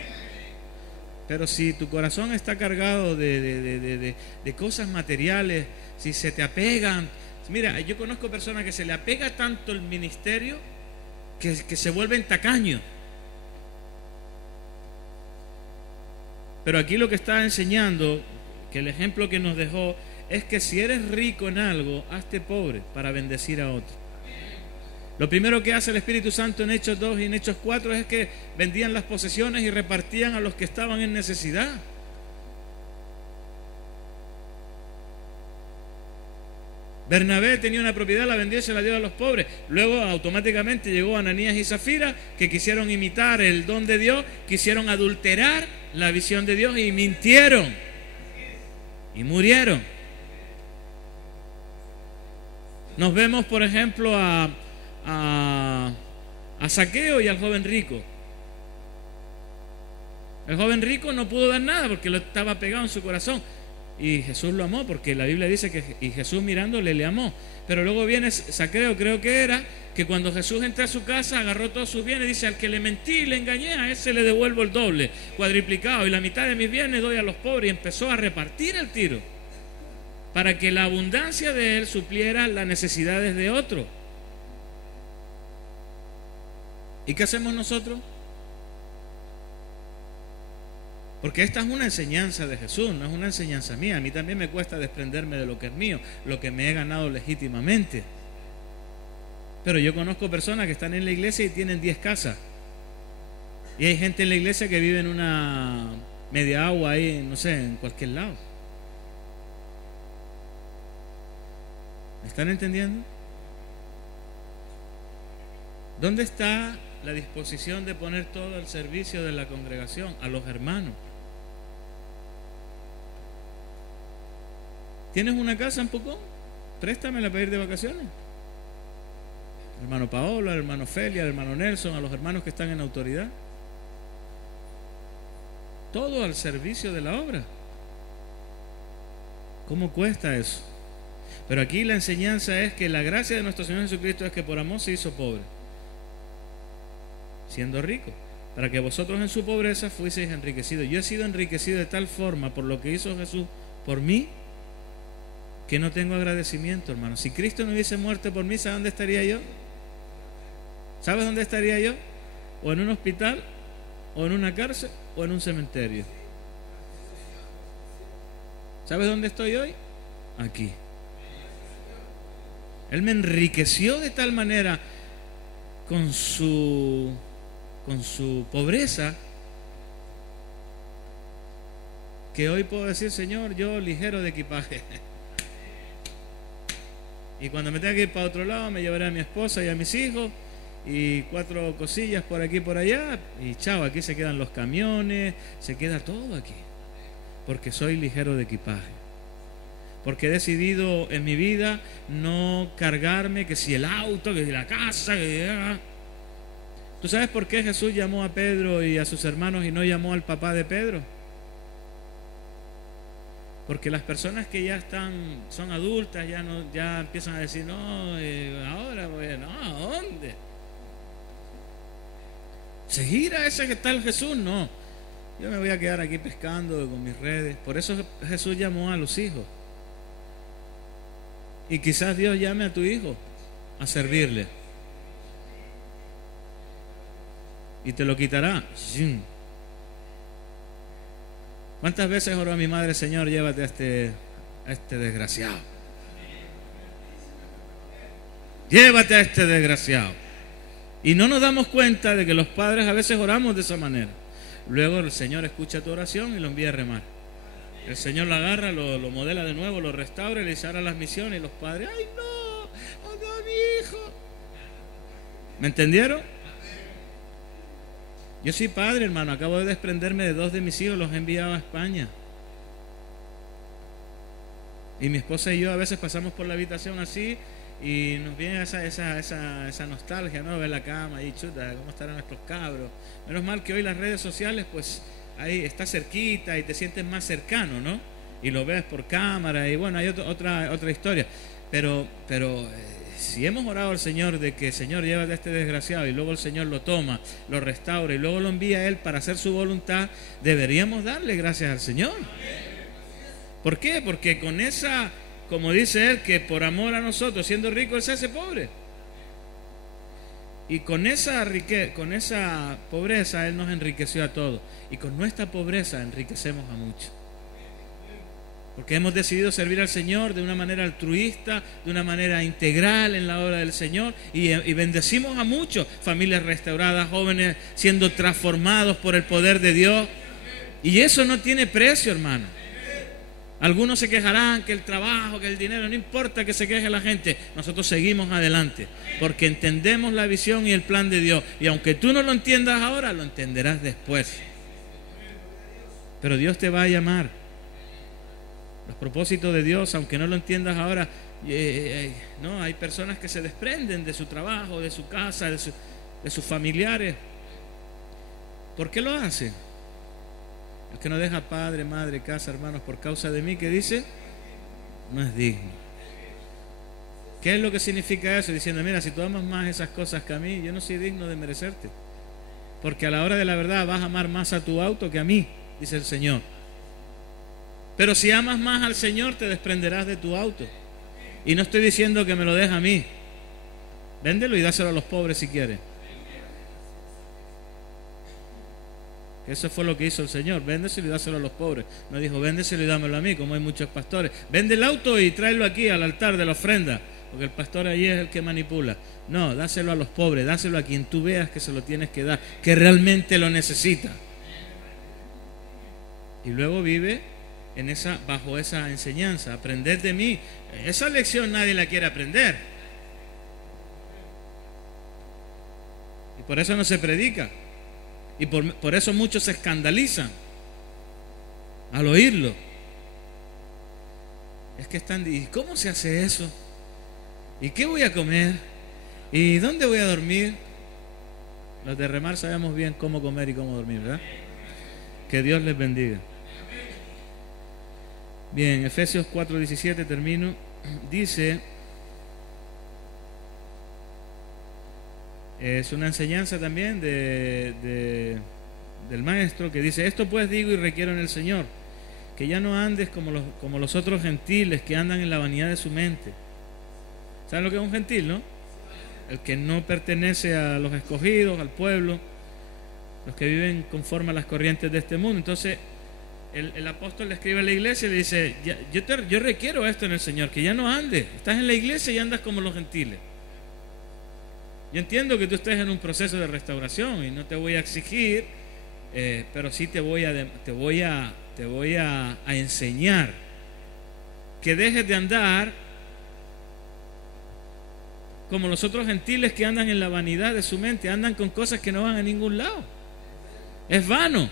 Pero si tu corazón está cargado de cosas materiales, si se te apegan, mira, yo conozco personas que se le apega tanto el ministerio que se vuelven tacaños. Pero aquí lo que está enseñando, que el ejemplo que nos dejó, es que si eres rico en algo, hazte pobre para bendecir a otro. Lo primero que hace el Espíritu Santo en Hechos 2 y en Hechos 4 es que vendían las posesiones y repartían a los que estaban en necesidad. Bernabé tenía una propiedad, la vendió y se la dio a los pobres. Luego automáticamente llegó Ananías y Zafira, que quisieron imitar el don de Dios, quisieron adulterar la visión de Dios y mintieron y murieron. Nos vemos, por ejemplo, a Zaqueo y al joven rico. El joven rico no pudo dar nada porque lo estaba pegado en su corazón, y Jesús lo amó, porque la Biblia dice que y Jesús mirándole le amó. Pero luego viene Zaqueo, creo que era, que cuando Jesús entró a su casa agarró todos sus bienes y dice: al que le mentí y le engañé, a ese le devuelvo el doble, cuadriplicado, y la mitad de mis bienes doy a los pobres. Y empezó a repartir el tiro para que la abundancia de él supliera las necesidades de otro. ¿Y qué hacemos nosotros? Porque esta es una enseñanza de Jesús, no es una enseñanza mía. A mí también me cuesta desprenderme de lo que es mío, lo que me he ganado legítimamente. Pero yo conozco personas que están en la iglesia y tienen 10 casas. Y hay gente en la iglesia que vive en una media agua ahí, no sé, en cualquier lado. ¿Me están entendiendo? ¿Dónde está la disposición de poner todo al servicio de la congregación, a los hermanos? ¿Tienes una casa en Pucón? Préstamela para ir de vacaciones. Al hermano Paolo, al hermano Felia, al hermano Nelson, a los hermanos que están en autoridad. Todo al servicio de la obra. ¿Cómo cuesta eso? Pero aquí la enseñanza es que la gracia de nuestro Señor Jesucristo es que por amor se hizo pobre, siendo rico, para que vosotros en su pobreza fueseis enriquecidos. Yo he sido enriquecido de tal forma por lo que hizo Jesús por mí, que no tengo agradecimiento, hermano. Si Cristo no hubiese muerto por mí, ¿sabes dónde estaría yo? ¿Sabes dónde estaría yo? O en un hospital, o en una cárcel, o en un cementerio. ¿Sabes dónde estoy hoy? Aquí. Él me enriqueció de tal manera con su pobreza, que hoy puedo decir: Señor, yo ligero de equipaje. Y cuando me tenga que ir para otro lado, me llevaré a mi esposa y a mis hijos, y 4 cosillas por aquí y por allá, y chao, aquí se quedan los camiones, se queda todo aquí, porque soy ligero de equipaje. Porque he decidido en mi vida no cargarme, que si el auto, que si la casa, que... ¿Tú sabes por qué Jesús llamó a Pedro y a sus hermanos y no llamó al papá de Pedro? Porque las personas que ya son adultas, ya empiezan a decir: no, ahora voy, no, ¿a dónde? ¿Seguir a ese que está el Jesús? No, yo me voy a quedar aquí pescando con mis redes. Por eso Jesús llamó a los hijos. Y quizás Dios llame a tu hijo a servirle, y te lo quitará. ¿Cuántas veces oró a mi madre: Señor, llévate a este desgraciado? Llévate a este desgraciado. Y no nos damos cuenta de que los padres a veces oramos de esa manera. Luego el Señor escucha tu oración y lo envía a remar. El Señor lo agarra, lo modela de nuevo, lo restaura y le dice: ahora las misiones. Y los padres: ¡ay no! ¡Oh no, mi hijo! ¿Me entendieron? Yo soy padre, hermano. Acabo de desprenderme de 2 de mis hijos, los he enviado a España. Y mi esposa y yo a veces pasamos por la habitación así y nos viene esa nostalgia, ¿no? Ver la cama y chuta, cómo estarán nuestros cabros. Menos mal que hoy las redes sociales, pues ahí está cerquita y te sientes más cercano, ¿no? Y lo ves por cámara y bueno, hay otra historia. Pero si hemos orado al Señor de que Señor lleva de este desgraciado y luego el Señor lo toma, lo restaura y luego lo envía a Él para hacer su voluntad, deberíamos darle gracias al Señor. ¿Por qué? Porque con esa, como dice Él, que por amor a nosotros, siendo rico, Él se hace pobre. Y con esa pobreza Él nos enriqueció a todos. Y con nuestra pobreza enriquecemos a muchos. Porque hemos decidido servir al Señor de una manera altruista, de una manera integral en la obra del Señor. Y bendecimos a muchos. Familias restauradas, jóvenes siendo transformados por el poder de Dios. Y eso no tiene precio, hermano. Algunos se quejarán que el trabajo, que el dinero, no importa que se queje la gente. Nosotros seguimos adelante. Porque entendemos la visión y el plan de Dios. Y aunque tú no lo entiendas ahora, lo entenderás después. Pero Dios te va a llamar. Los propósitos de Dios, aunque no lo entiendas ahora, no, hay personas que se desprenden de su trabajo, de su casa, de sus familiares. ¿Por qué lo hacen? El que no deja padre, madre, casa, hermanos, por causa de mí, ¿qué dice? No es digno. ¿Qué es lo que significa eso? Diciendo, mira, si tú amas más esas cosas que a mí, yo no soy digno de merecerte. Porque a la hora de la verdad vas a amar más a tu auto que a mí, dice el Señor. Pero si amas más al Señor, te desprenderás de tu auto. Y no estoy diciendo que me lo dejes a mí. Véndelo y dáselo a los pobres si quieres. Eso fue lo que hizo el Señor. Véndeselo y dáselo a los pobres. No dijo, véndeselo y dámelo a mí, como hay muchos pastores. Vende el auto y tráelo aquí al altar de la ofrenda. Porque el pastor allí es el que manipula. No, dáselo a los pobres. Dáselo a quien tú veas que se lo tienes que dar, que realmente lo necesita. Y luego vive bajo esa enseñanza. Aprended de mí. Esa lección nadie la quiere aprender. Y por eso no se predica. Y por eso muchos se escandalizan al oírlo. Es que están, ¿y cómo se hace eso? ¿Y qué voy a comer? ¿Y dónde voy a dormir? Los de Remar sabemos bien cómo comer y cómo dormir, ¿verdad? Que Dios les bendiga. Bien, Efesios 4:17 termino. Dice, es una enseñanza también del maestro que dice, esto pues digo y requiero en el Señor, que ya no andes como los otros gentiles que andan en la vanidad de su mente. ¿Saben lo que es un gentil, no? El que no pertenece a los escogidos, al pueblo, los que viven conforme a las corrientes de este mundo. Entonces el apóstol le escribe a la iglesia y le dice, yo requiero esto en el Señor, que ya no andes, estás en la iglesia y andas como los gentiles. Yo entiendo que tú estés en un proceso de restauración y no te voy a exigir, pero sí te voy a enseñar que dejes de andar como los otros gentiles que andan en la vanidad de su mente, andan con cosas que no van a ningún lado. Es vano.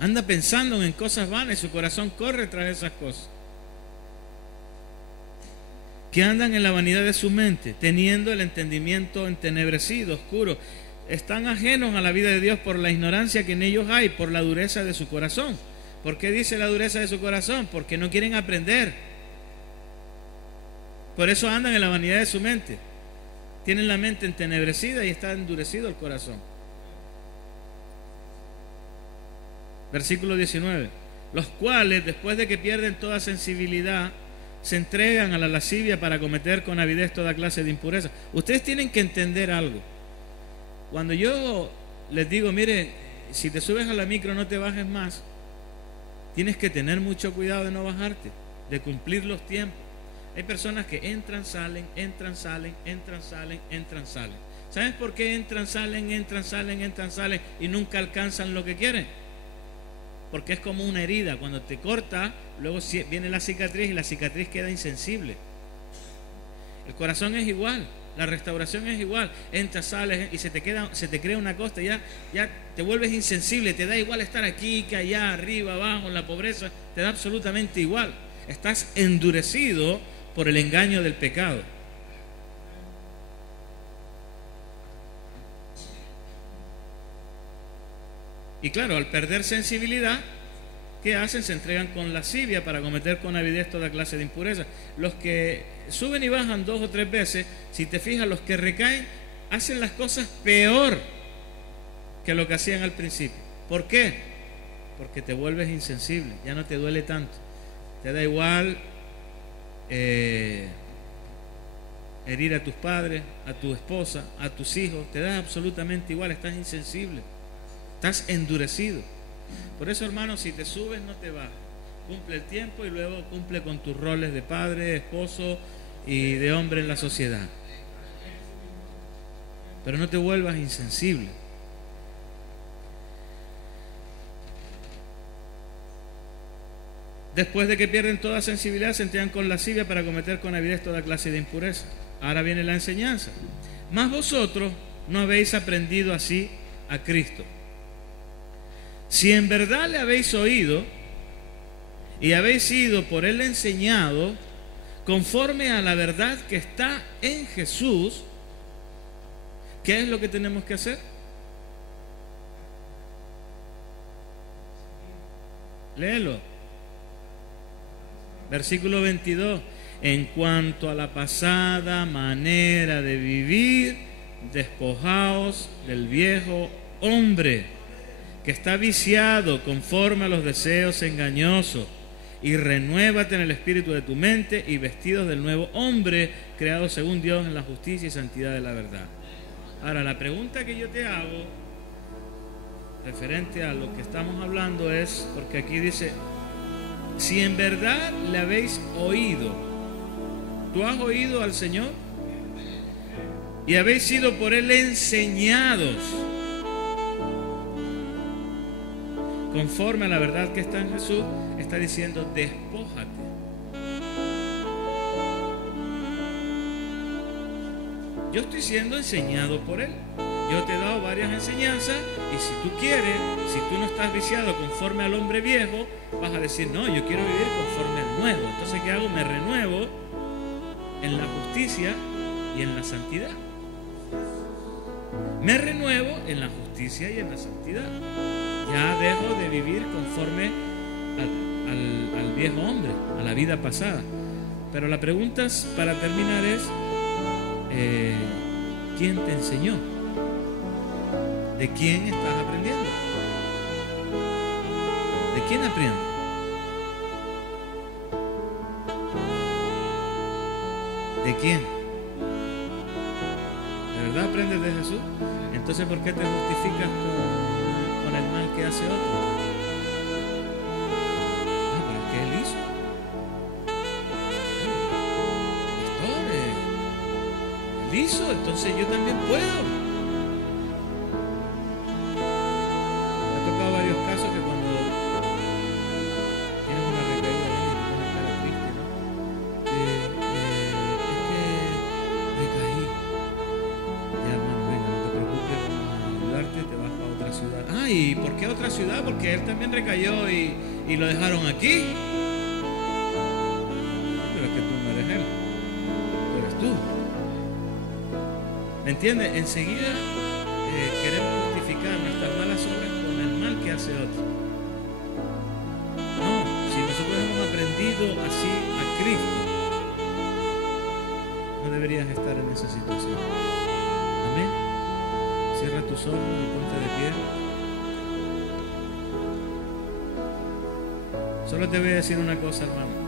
Anda pensando en cosas vanas y su corazón corre tras esas cosas. Que andan en la vanidad de su mente, teniendo el entendimiento entenebrecido, oscuro. Están ajenos a la vida de Dios por la ignorancia que en ellos hay, por la dureza de su corazón. ¿Por qué dice la dureza de su corazón? Porque no quieren aprender. Por eso andan en la vanidad de su mente. Tienen la mente entenebrecida y está endurecido el corazón. Versículo 19. Los cuales, después de que pierden toda sensibilidad, se entregan a la lascivia para cometer con avidez toda clase de impureza. Ustedes tienen que entender algo. Cuando yo les digo, mire, si te subes a la micro no te bajes más, tienes que tener mucho cuidado de no bajarte, de cumplir los tiempos. Hay personas que entran, salen, entran, salen, entran, salen, entran, salen. ¿Sabes por qué entran, salen, entran, salen, entran, salen y nunca alcanzan lo que quieren? Porque es como una herida. Cuando te corta, luego viene la cicatriz y la cicatriz queda insensible. El corazón es igual, la restauración es igual. Entras, sales y se te crea una costa, ya te vuelves insensible, te da igual estar aquí que allá, arriba, abajo, en la pobreza, te da absolutamente igual. Estás endurecido por el engaño del pecado. Y claro, al perder sensibilidad, ¿qué hacen? Se entregan con lascivia para cometer con avidez toda clase de impureza. Los que suben y bajan 2 o 3 veces, si te fijas, los que recaen hacen las cosas peor que lo que hacían al principio. ¿Por qué? Porque te vuelves insensible, ya no te duele tanto. Te da igual herir a tus padres, a tu esposa, a tus hijos, te da absolutamente igual, estás insensible, estás endurecido. Por eso, hermano, si te subes no te bajes, cumple el tiempo y luego cumple con tus roles de padre, esposo y de hombre en la sociedad, pero no te vuelvas insensible. Después de que pierden toda sensibilidad, se entregan con lascivia para cometer con avidez toda clase de impureza. Ahora viene la enseñanza. Mas vosotros no habéis aprendido así a Cristo. Si en verdad le habéis oído y habéis sido por él enseñado conforme a la verdad que está en Jesús, ¿qué es lo que tenemos que hacer? Léelo. Versículo 22. En cuanto a la pasada manera de vivir, despojaos del viejo hombre, que está viciado conforme a los deseos engañosos, y renuévate en el espíritu de tu mente, y vestidos del nuevo hombre, creado según Dios en la justicia y santidad de la verdad. Ahora, la pregunta que yo te hago, referente a lo que estamos hablando, es, porque aquí dice, si en verdad le habéis oído, ¿tú has oído al Señor? Y habéis sido por él enseñados conforme a la verdad que está en Jesús. Está diciendo, despójate. Yo estoy siendo enseñado por él. Yo te he dado varias enseñanzas, y si tú quieres, si tú no estás viciado conforme al hombre viejo, vas a decir, no, yo quiero vivir conforme al nuevo. Entonces, ¿qué hago? Me renuevo en la justicia y en la santidad. Me renuevo en la justicia y en la santidad. Ya dejo de vivir conforme al viejo hombre, a la vida pasada. Pero la pregunta para terminar es, ¿quién te enseñó? ¿De quién estás aprendiendo? ¿De quién aprendes? ¿De quién? ¿De verdad aprendes de Jesús? Entonces, ¿por qué te justificas con el mal que hace otro? Ah, pero es que él hizo. Pastor, él hizo, entonces yo también puedo. ¿Y por qué otra ciudad? Porque él también recayó y lo dejaron aquí. Pero es que tú no eres él, tú eres tú. ¿Me entiendes? Enseguida queremos justificar nuestras malas obras con el mal que hace otro. No, si nosotros hemos aprendido así a Cristo, no deberías estar en esa situación. Amén. Cierra tus ojos y ponte de pie. Solo te voy a decir una cosa, hermano.